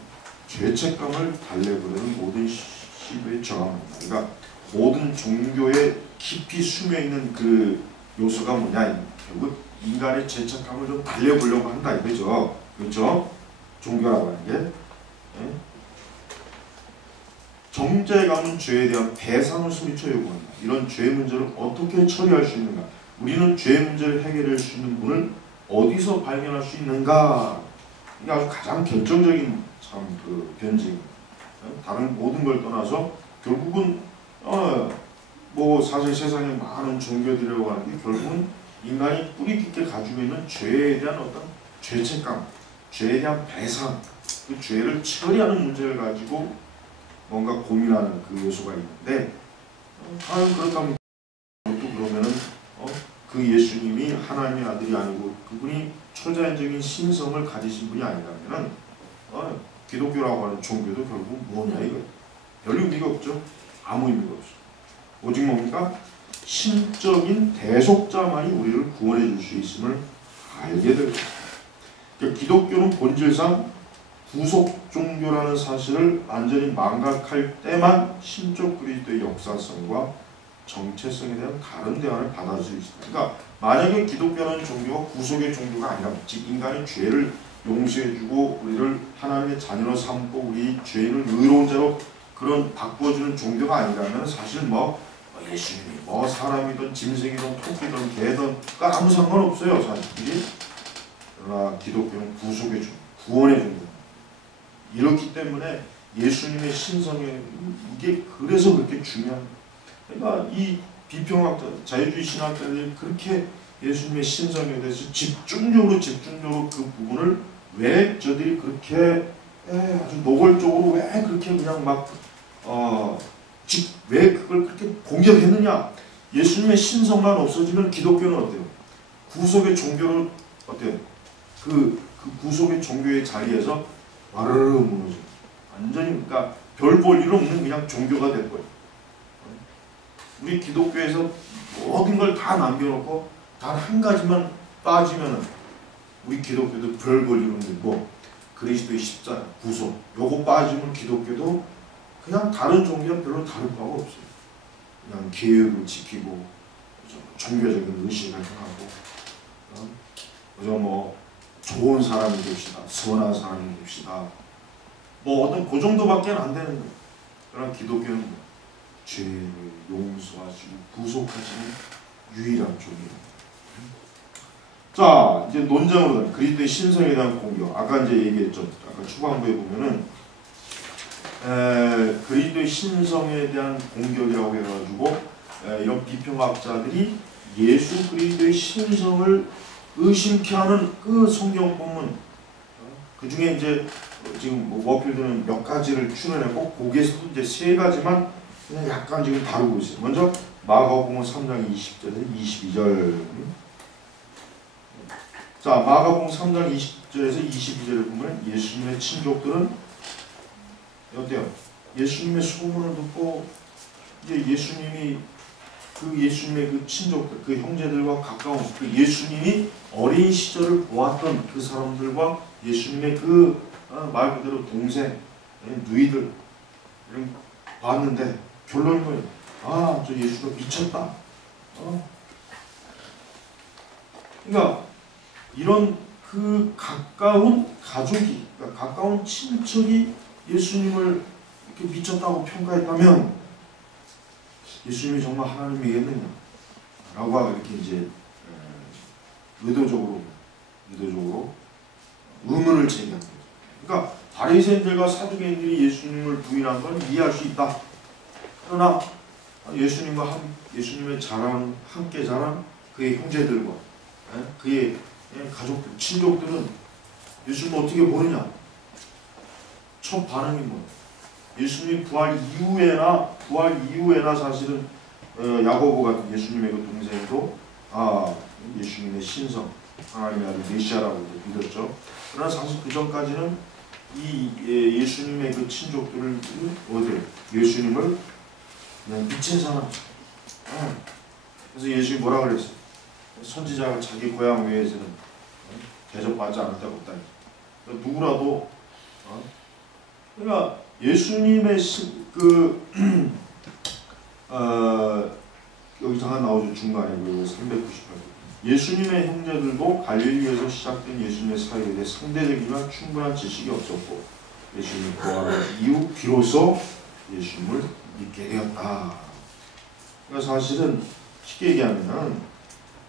죄책감을 달래버리는 모든 시도의 저항입니다. 그러니까 모든 종교에 깊이 숨어있는 그 요소가 뭐냐, 결국 인간의 죄책감을 좀 달래보려고 한다 이거죠. 그렇죠? 종교라고 하는 게. 네? 정죄감은 죄에 대한 배상을 소리쳐 요구한다. 이런 죄 문제를 어떻게 처리할 수 있는가? 우리는 죄 문제를 해결할 수 있는 분을 어디서 발견할 수 있는가? 이게 아주 가장 결정적인 참 그 변증. 다른 모든 걸 떠나서 결국은 뭐 사실 세상에 많은 종교들이라고 하는 게 결국은 인간이 뿌리 깊게 가지고 있는 죄에 대한 어떤 죄책감, 죄에 대한 배상, 그 죄를 처리하는 문제를 가지고 뭔가 고민하는 그 요소가 있는데, 과연 그렇다면 또 그러면은 그 예수님이 하나님의 아들이 아니고 그분이 초자연적인 신성을 가지신 분이 아니라면은 기독교라고 하는 종교도 결국 뭐냐 이거 별 의미가 없죠. 아무 의미가 없어. 오직 뭡니까? 신적인 대속자만이 우리를 구원해 줄 수 있음을 알게 되고, 그러니까 기독교는 본질상 구속 종교라는 사실을 완전히 망각할 때만 신적 그리스도의 역사성과 정체성에 대한 다른 대안을 받아들일 수 있다. 그러니까 만약에 기독교라는 종교가 구속의 종교가 아니라, 즉 인간의 죄를 용서해주고 우리를 하나님의 자녀로 삼고 우리 죄인을 의로운 자로 그런 바꾸어주는 종교가 아니라면 사실 예수님이 사람이든 짐승이든 토끼든 개든 아무 상관없어요. 사실. 그러나 기독교는 구속의 종교, 구원의 종교. 이렇기 때문에 예수님의 신성에 이게 그래서 그렇게 중요한. 그러니까 이 비평학자, 자유주의 신학자들이 그렇게 예수님의 신성에 대해서 집중적으로 그 부분을 왜 저들이 그렇게 아주 노골적으로 왜 그렇게 그냥 왜 그걸 그렇게 공격했느냐? 예수님의 신성만 없어지면 기독교는 어때요? 구속의 종교로 어때요? 그 구속의 종교의 자리에서 와르르 무너져. 완전히 그러니까 별 볼 일 없는 그냥 종교가 될 거예요. 우리 기독교에서 모든 걸 다 남겨놓고 단 한 가지만 빠지면은 우리 기독교도 별 권리는 뭐 그리스도의 십자가 구속 요거 빠지면 기독교도 그냥 다른 종교와 별로 다를 바가 없어요. 그냥 계율을 지키고 종교적인 의식을 행하고 그저 뭐 좋은 사람이 됩시다. 선한 사람이 됩시다. 뭐 어떤 그 정도밖에 안 되는 거예요. 그러나 기독교는 뭐 죄를 용서하시고 구속하시는 유일한 종이에요. 자, 이제 논쟁으로 그리스도의 신성에 대한 공격. 아까 이제 얘기했죠. 아까 초반부에 보면은 그리스도의 신성에 대한 공격이라고 해가지고 이런 비평학자들이 예수 그리스도의 신성을 의심케 하는 그 성경 본문 그 중에 이제 지금 뭐 워필드는 몇 가지를 추론했고 거기에서도 이제 세 가지만 그냥 약간 지금 다루고 있어요. 먼저 마가복음 3장 20절에서 22절. 자, 마가복음 3장 20절에서 22절을 보면 예수님의 친족들은 어때요? 예수님의 소문을 듣고 이제 예수님의 그 친족들, 그 형제들과 가까운 그 예수님이 어린 시절을 보았던 그 사람들과 예수님의 그 말 그대로 동생, 누이들 이런 봤는데 결론은 뭐예요? 아, 저 예수가 미쳤다. 그러니까 이런 그 가까운 가족이, 그러니까 가까운 친척이 예수님을 이렇게 미쳤다고 평가했다면 예수님이 정말 하나님이겠느냐? 라고 이렇게 이제 의도적으로 의문을 제기한 거죠. 그러니까 바리새인들과 사두개인들이 예수님을 부인한 건 이해할 수 있다. 그러나 예수님의 함께 자란 그의 형제들과 그의 가족들, 친족들은 예수님을 어떻게 모르냐? 첫 반응이 뭐예요? 예수님 부활 이후에나 사실은 야고보 같은 예수님의 그 동생도 예수님의 신성, 하나님의 아들 메시아라고 믿었죠. 그러나 사실 그 전까지는 이 예수님의 그 친족들을 예수님을 그냥 미친 사람. 그래서 예수님이 뭐라 그랬어요? 선지자가 자기 고향 외에서는 대접받지 않을 데가 없다. 누구라도 그러니까 예수님의 여기 잠깐 나오죠. 중간에 398조. 예수님의 형제들도 갈릴리에서 시작된 예수님의 사역에 대해 상대적이나 충분한 지식이 없었고 예수님 부활 이후 비로소 예수님을 믿게 되었다. 그러니까 사실은 쉽게 얘기하면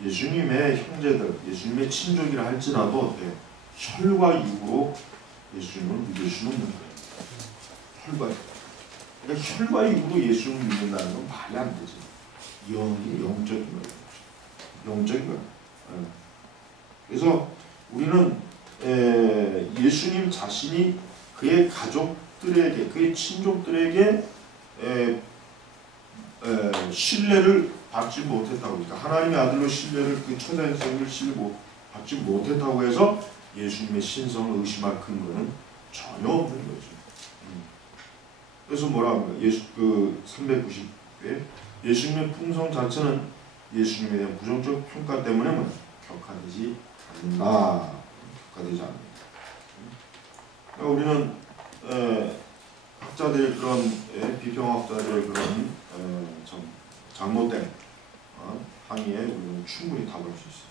예수님의 형제들, 예수님의 친족이라 할지라도 어때요? 혈과 육으로 예수님을 믿을 수는 없는 거예요. 그러니까 혈과 육으로 예수님을 믿는다는 건 말이 안 되죠. 영적인 거예요. 영적인 거예요. 그래서 우리는 예수님 자신이 그의 가족들에게, 그의 친족들에게 신뢰를 받지 못했다고. 그러니까 하나님의 아들로 신뢰를 그 초대생을 받지 못했다고 해서 예수님의 신성을 의심할 근거는 전혀 없는 거죠. 그래서 뭐라 합니까? 390회 예수님의 풍성 자체는 예수님에 대한 부정적 평가 때문에 격화되지 않는다. 격화되지 않는다. 그러니까 우리는 학자들의 그런 비평학자들의 그런 잘못된 항의에 우리는 충분히 답할 수 있어요.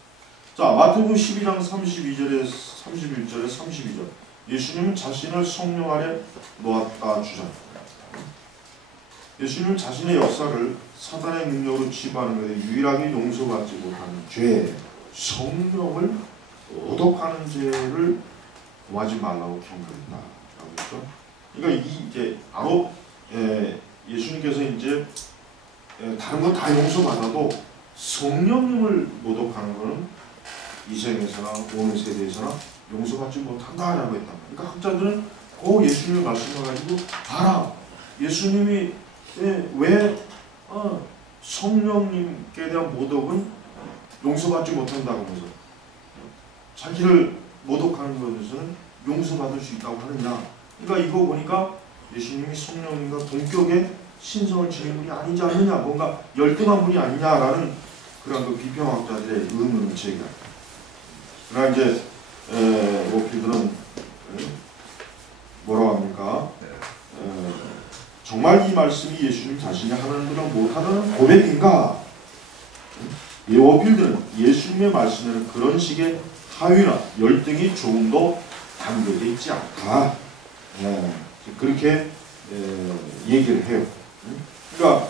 자, 마태복음 12장 31절에 32절. 예수님은 자신을 성령 아래 놓았다 주장합니다. 예수님은 자신의 역사를 사단의 능력으로 치부하는 것에 유일하게 용서받지 못하는 죄, 성령을 모독하는 죄를 범하지 말라고 경고했다라고 했죠. 그러니까 이제 바로 예수님께서 이제 다른 건 다 용서받아도 성령님을 모독하는 것은 이 세상에서나 오는 세대에서나 용서받지 못한다라고 했다. 그러니까 학자들은 그 예수님의 말씀을 가지고 봐라. 예수님이 왜 성령님께 대한 모독은 용서받지 못한다고 하면서 자기를 모독하는 것에서는 용서받을 수 있다고 하느냐. 그러니까 이거 보니까 예수님이 성령님과 동격의 신성을 지닌 분이 아니지 않느냐, 뭔가 열등한 분이 아니냐라는 그런 그 비평학자들의 의문을 제기합니다. 그러나 이제 워필드는 뭐라고 합니까? 정말 이 말씀이 예수님 자신이 하나님보다 못하다는 고백인가? 이 워필드는 예수님의 말씀에는 그런 식의 하위나 열등이 조금도 담겨져 있지 않다. 그렇게 얘기를 해요. 그러니까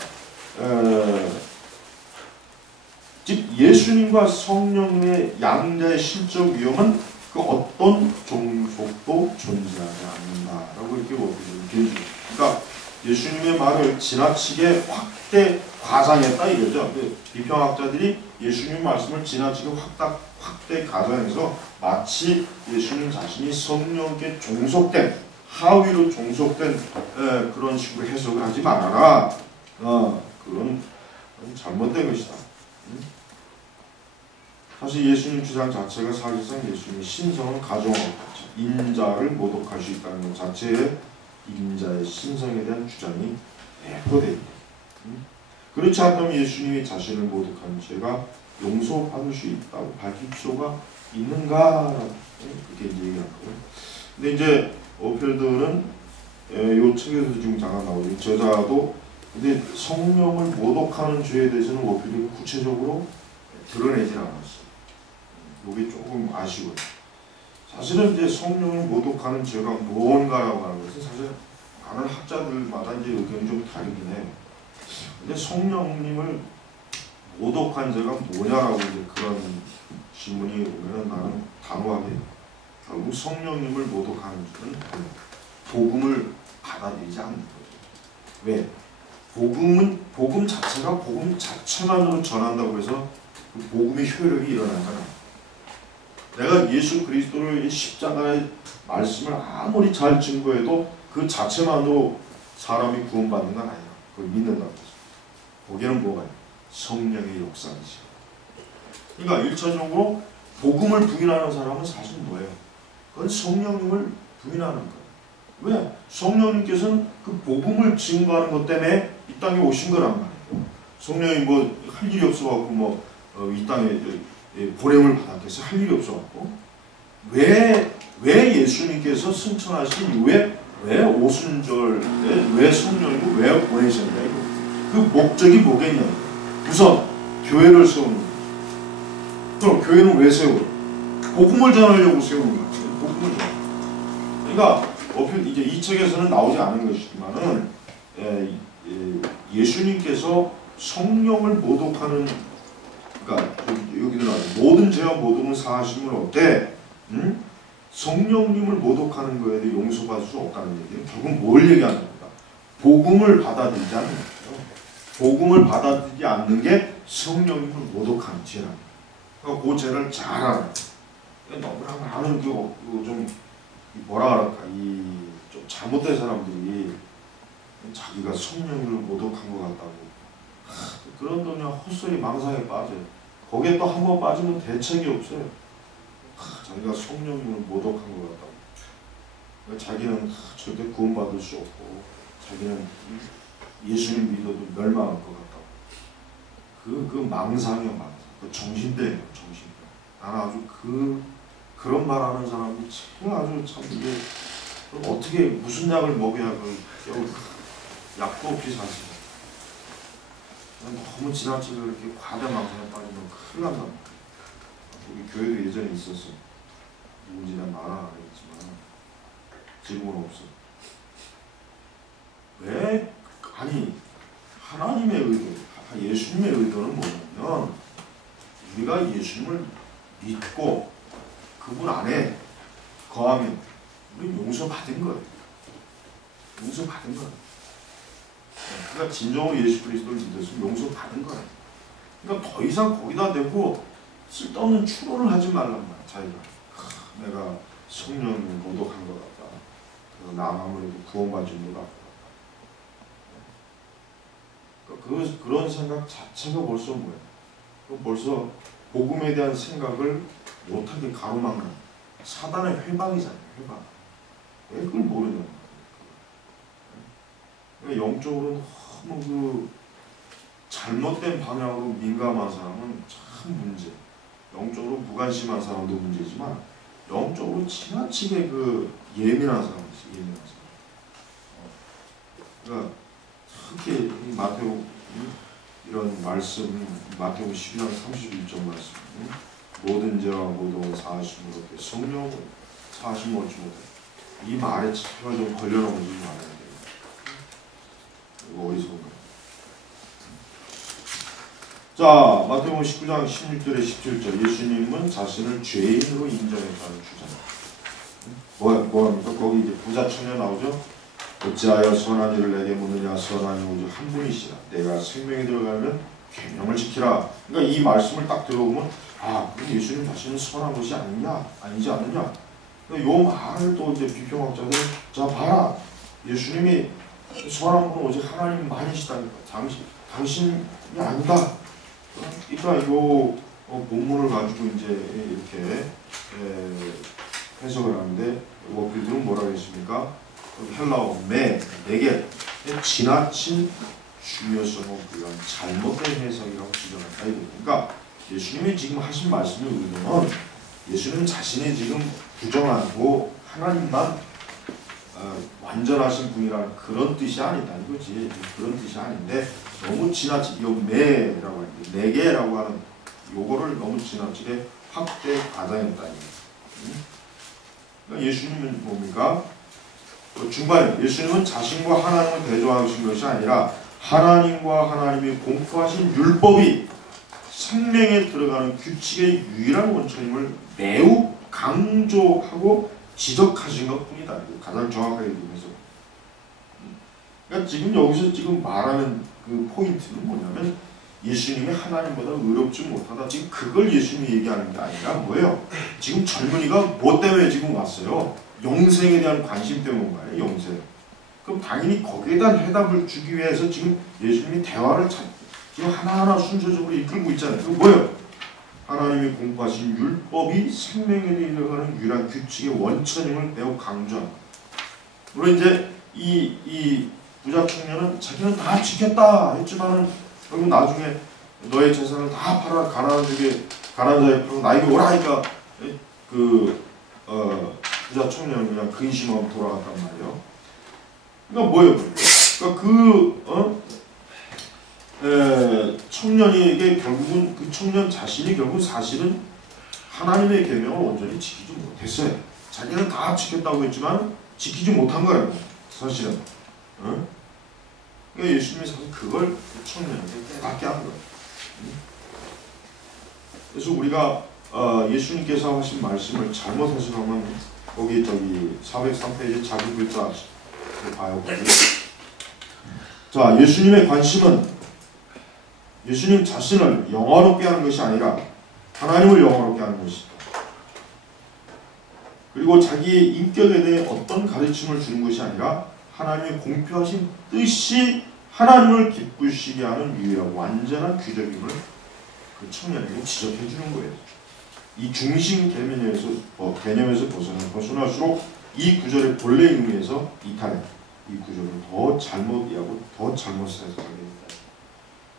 즉 예수님과 성령의 양자의 실적 위험은 그 어떤 종속도 존재하지 않는다라고 이렇게 워필드는 그러니까 예수님의 말을 지나치게 확대 과장했다 이거죠. 비평학자들이 예수님 말씀을 지나치게 확대 과장해서 마치 예수님 자신이 성령께 종속된 하위로 종속된 그런 식으로 해석을 하지 말아라. 그건 잘못된 것이다. 사실 예수님 주장 자체가 사실상 예수님의 신성을 가정하고 인자를 모독할 수 있다는 것 자체에 인자의 신성에 대한 주장이 내포되어 있다. 그렇지 않다면 예수님이 자신을 모독한 죄가 용서받을 수 있다고 밝힐 필요가 있는가라고 그렇게 얘기하는 거예요. 근데 이제 워필드는 이 책에서 지금 잠깐 나오죠. 저자도 근데 성령을 모독하는 죄에 대해서는 워필드가 구체적으로 드러내질 않았어요. 이게 조금 아쉬워요. 사실은 이제 성령을 모독하는 죄가 무언가라고 하는 것은 사실 다른 학자들마다 이제 의견이 좀 다르긴 해요. 근데 성령님을 모독한 죄가 뭐냐라고 이제 그런 질문이 오면은 나는 단호하게 결국 성령님을 모독하는 죄는 복음을 받아들이지 않는 거죠. 왜? 복음 자체가 복음 자체만으로 전한다고 해서 그 복음의 효력이 일어나는 건 아니에요. 내가 예수 그리스도의 십자가의 말씀을 아무리 잘 증거해도 그 자체만으로 사람이 구원받는 건 아니에요. 그걸 믿는다고 해서. 거기에는 뭐가 있어요? 성령의 역사이지. 그러니까 1차적으로 복음을 부인하는 사람은 사실 뭐예요? 그건 성령님을 부인하는 거예요. 왜? 성령님께서는 그 복음을 증거하는 것 때문에 이 땅에 오신 거란 말이에요. 성령이 뭐 할 일이 없어갖고 이 땅에 보냄을 받았겠어요? 할 일이 없어갖고. 왜 예수님께서 승천하신 이후에 왜 오순절에 왜 성령님을 왜 보내셨냐 이거. 그 목적이 뭐겠냐. 우선 교회를 세우는 거예요. 그럼 교회는 왜 세워요? 복음을 전하려고 세우는 거예요. 복음을 전하. 그러니까 이제 이 책에서는 나오지 않은 것이지만은 예수님께서 성령을 모독하는 그러니까 여기도 나와요. 모든 죄와 모독은 사하심을 얻되 성령님을 모독하는 거에 대해 용서받을 수 없다는 얘기는 결국 뭘 얘기하는 겁니까? 복음을 받아들이지 않는 거죠. 복음을 받아들이지 않는 게 성령님을 모독하는 죄라는 거예요. 그러니까 그 죄를 잘 알아요. 너무나 많은 좀 뭐라 그럴까 좀 잘못된 사람들이 자기가 성령님을 모독한 것 같다고 그런 또 그냥 헛소리 망상에 빠져요. 거기에 또 한 번 빠지면 대책이 없어요. 자기가 성령님을 모독한 것 같다고. 자기는 절대 구원받을 수 없고 자기는 예수님 믿어도 멸망할 것 같다고. 그 망상이요 망상. 그 정신병이에요 정신병. 나는 아주 그런 말하는 사람이 제일 아주 참 이게 어떻게 무슨 약을 먹여야 약도 없이 사실. 너무 지나치게 이렇게 과대 망상에 빠지면 큰일 난다. 우리 교회도 예전에 있었어. 누군지 난 말은 안 했지만 지금은 없어. 왜? 아니 하나님의 의도, 예수님의 의도는 뭐냐면 우리가 예수님을 믿고 그분 안에 거하면 우리는 용서받은 거예요. 용서받은 거예요. 그러니까 진정으로 예수 그리스도를 믿었으면 용서받은 거예요. 그러니까 더 이상 거기다 대고 쓸데없는 추론을 하지 말란 말이야. 자기가 내가 성령을 모독한 것 같다. 아무래도 구원받지 못할 것 같다. 그런 생각 자체가 벌써 뭐야? 벌써 복음에 대한 생각을 못하게 가로막는 사단의 회방이잖아요. 회방. 왜 그걸 모르냐? 영적으로는 너무 잘못된 방향으로 민감한 사람은 참 문제. 영적으로 무관심한 사람도 문제지만 영적으로 지나치게 그 예민한 사람이지. 예민한 사람. 그러니까 특히 이 마태복 이런 말씀, 마태복음 12장 31절 말씀, 모든 죄와 모든 사하심을 얻게 성령을 사하심 얻지 못해. 이 말에 제가 좀 걸려놓은지 말아야 돼요. 이거 어디선가? 자, 마태복음 19장 16절에 17절. 예수님은 자신을 죄인으로 인정했다는 주장. 뭐합니까? 거기 이제 부자 청년 나오죠? 어찌하여 선한 일을 내게 묻느냐. 선한 이 오직 한 분이시라. 내가 생명에 들어가면 계명을 지키라. 그러니까 이 말씀을 딱 들어보면 그럼 예수님 자신은 선한 것이 아니냐? 아니지 않느냐? 그러니까 요 말을 또 이제 비평학자들 자 봐라. 예수님이 선한 분 오직 하나님만이시다니까. 당신이 아니다. 그러니까 요 본문을 가지고 이제 이렇게 해석을 하는데 워필들은 뭐라고 했습니까? 헬라어 내게 지나친 중요성을 부여한 잘못된 해석이라고 주장한다. 그러니까 예수님이 지금 하신 말씀의 의도는 예수님 자신이 지금 부정하고 하나님만 완전하신 분이라는 그런 뜻이 아니다 이거지. 그런 뜻이 아닌데 너무 지나치게 요 매라고 하는데 내게라고 하는 요거를 너무 지나치게 확대 과장했다. 그러니까 예수님은 뭡니까? 중반에 예수님은 자신과 하나님을 대조하신 것이 아니라 하나님과 하나님이 공포하신 율법이 생명에 들어가는 규칙의 유일한 원천임을 매우 강조하고 지적하신 것뿐이다. 가장 정확하게 얘기해서. 그러니까 지금 여기서 지금 말하는 그 포인트는 뭐냐면 예수님이 하나님보다 의롭지 못하다. 지금 그걸 예수님이 얘기하는 게 아니라 뭐예요? 지금 젊은이가 뭐 때문에 지금 왔어요? 영생에 대한 관심 때문에 온 거예요. 영생. 그럼 당연히 거기에 대한 해답을 주기 위해서 지금 예수님이 대화를 지금 하나하나 순서적으로 이끌고 있잖아요. 그 뭐예요? 하나님이 공포하신 율법이 생명에 이르는 유일한 규칙의 원천임을 매우 강조합니다. 물론 이제 이 부자 청년은 자기는 다 지켰다 했지만은 결국 나중에 너의 재산을 다 팔아 가난한 자에게 팔고 나에게 오라 하니까 부자 청년은 그냥 근심하고 돌아갔단 말이에요. 그러니까 뭐예요? 그러니까 청년에게 결국은 그 청년 자신이 결국 사실은 하나님의 계명을 온전히 지키지 못했어요. 자기는 다 지켰다고 했지만 지키지 못한 거예요. 사실은. 그러니까 예수님이 사실 그걸 그 청년에게 깨닫게 한 거예요. 그래서 우리가 예수님께서 하신 말씀을 잘못 해석하면 거기 403페이지 자기 글자 봐요. 자, 예수님의 관심은 예수님 자신을 영화롭게 하는 것이 아니라 하나님을 영화롭게 하는 것이다. 그리고 자기의 인격에 대해 어떤 가르침을 주는 것이 아니라 하나님의 공표하신 뜻이 하나님을 기쁘시게 하는 유일하고 완전한 규정임을 그 청년에게 지적해 주는 거예요. 이 중심 개념에서 벗어날수록 이 구절의 본래 의미에서 이탈해. 이 구절을 더 잘못 이해하고 더 잘못 해석하게 됩니다.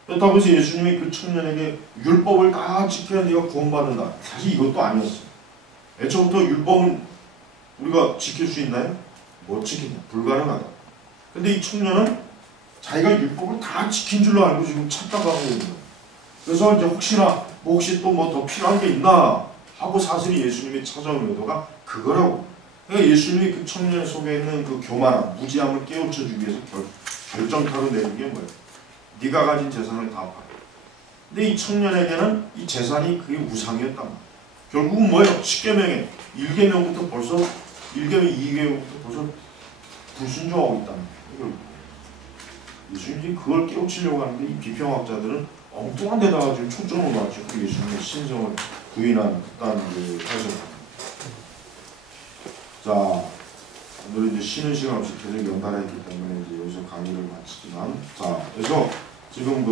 그렇다고 해서 예수님이 그 청년에게 율법을 다 지켜야 네가 구원받는다. 사실 이것도 아니었어요. 애초부터 율법은 우리가 지킬 수 있나요? 못 지킨다. 불가능하다. 근데 이 청년은 자기가 율법을 다 지킨 줄로 알고 지금 착각하고 있는 거예요. 그래서 이제 혹시 또 뭐 더 필요한 게 있나 하고 사실 예수님이 찾아온 의도가 그거라고. 그러니까 예수님이 그 청년 속에 있는 그 교만함, 무지함을 깨우쳐주기 위해서 결정타로 내린 게 뭐예요? 네가 가진 재산을 다 팔아. 근데 이 청년에게는 이 재산이 그게 우상이었단 말이에요. 결국은 뭐예요? 10계명에 1계명부터 벌써 1계명, 2계명부터 벌써 불순종하고 있다는 거예요. 예수님이 그걸 깨우치려고 하는데 이 비평학자들은 엉뚱한 데다가 지금 초점을 맞추고 예수님의 신성을 부인한 그 해석입니다. 자, 오늘은 이제 쉬는 시간 없이 계속 연달아했기 때문에 이제 여기서 강의를 마치지만, 자, 그래서 지금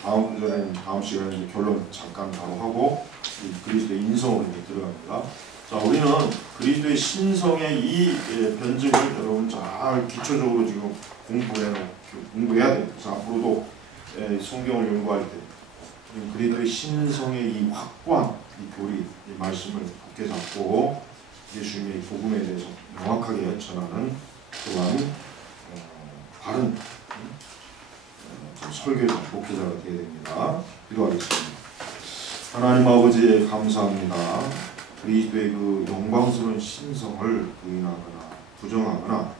다음 시간에 이제 결론 잠깐 바로 하고 그리스도의 인성으로 이제 들어갑니다. 자, 우리는 그리스도의 신성의 이 변증을 여러분 잘 기초적으로 지금 공부해야 돼요. 그래서 앞으로도 성경을 연구할 때 그리스도의 신성의 이 확고한 이 교리, 이 말씀을 굳게 잡고 예수님의 복음에 대해서 명확하게 전하는 또한 바른 설교자, 목회자가 되어야 됩니다. 기도하겠습니다. 하나님 아버지 감사합니다. 그리스도의 그 영광스러운 신성을 부인하거나 부정하거나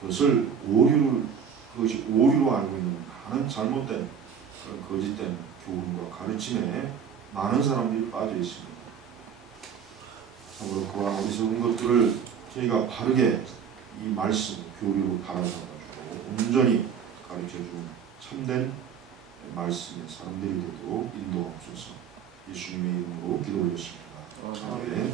그것이 오류로 알고 있는 많은 잘못된 그런 거짓된 교훈과 가르침에 많은 사람들이 빠져 있습니다. 참으로 그와 어리석은 것들을 저희가 바르게 이 말씀 교리로 달아서가지고 온전히 가르쳐주는 참된 말씀의 사람들이 되도록 인도하옵소서. 예수님의 이름으로 기도 올렸습니다. 아멘.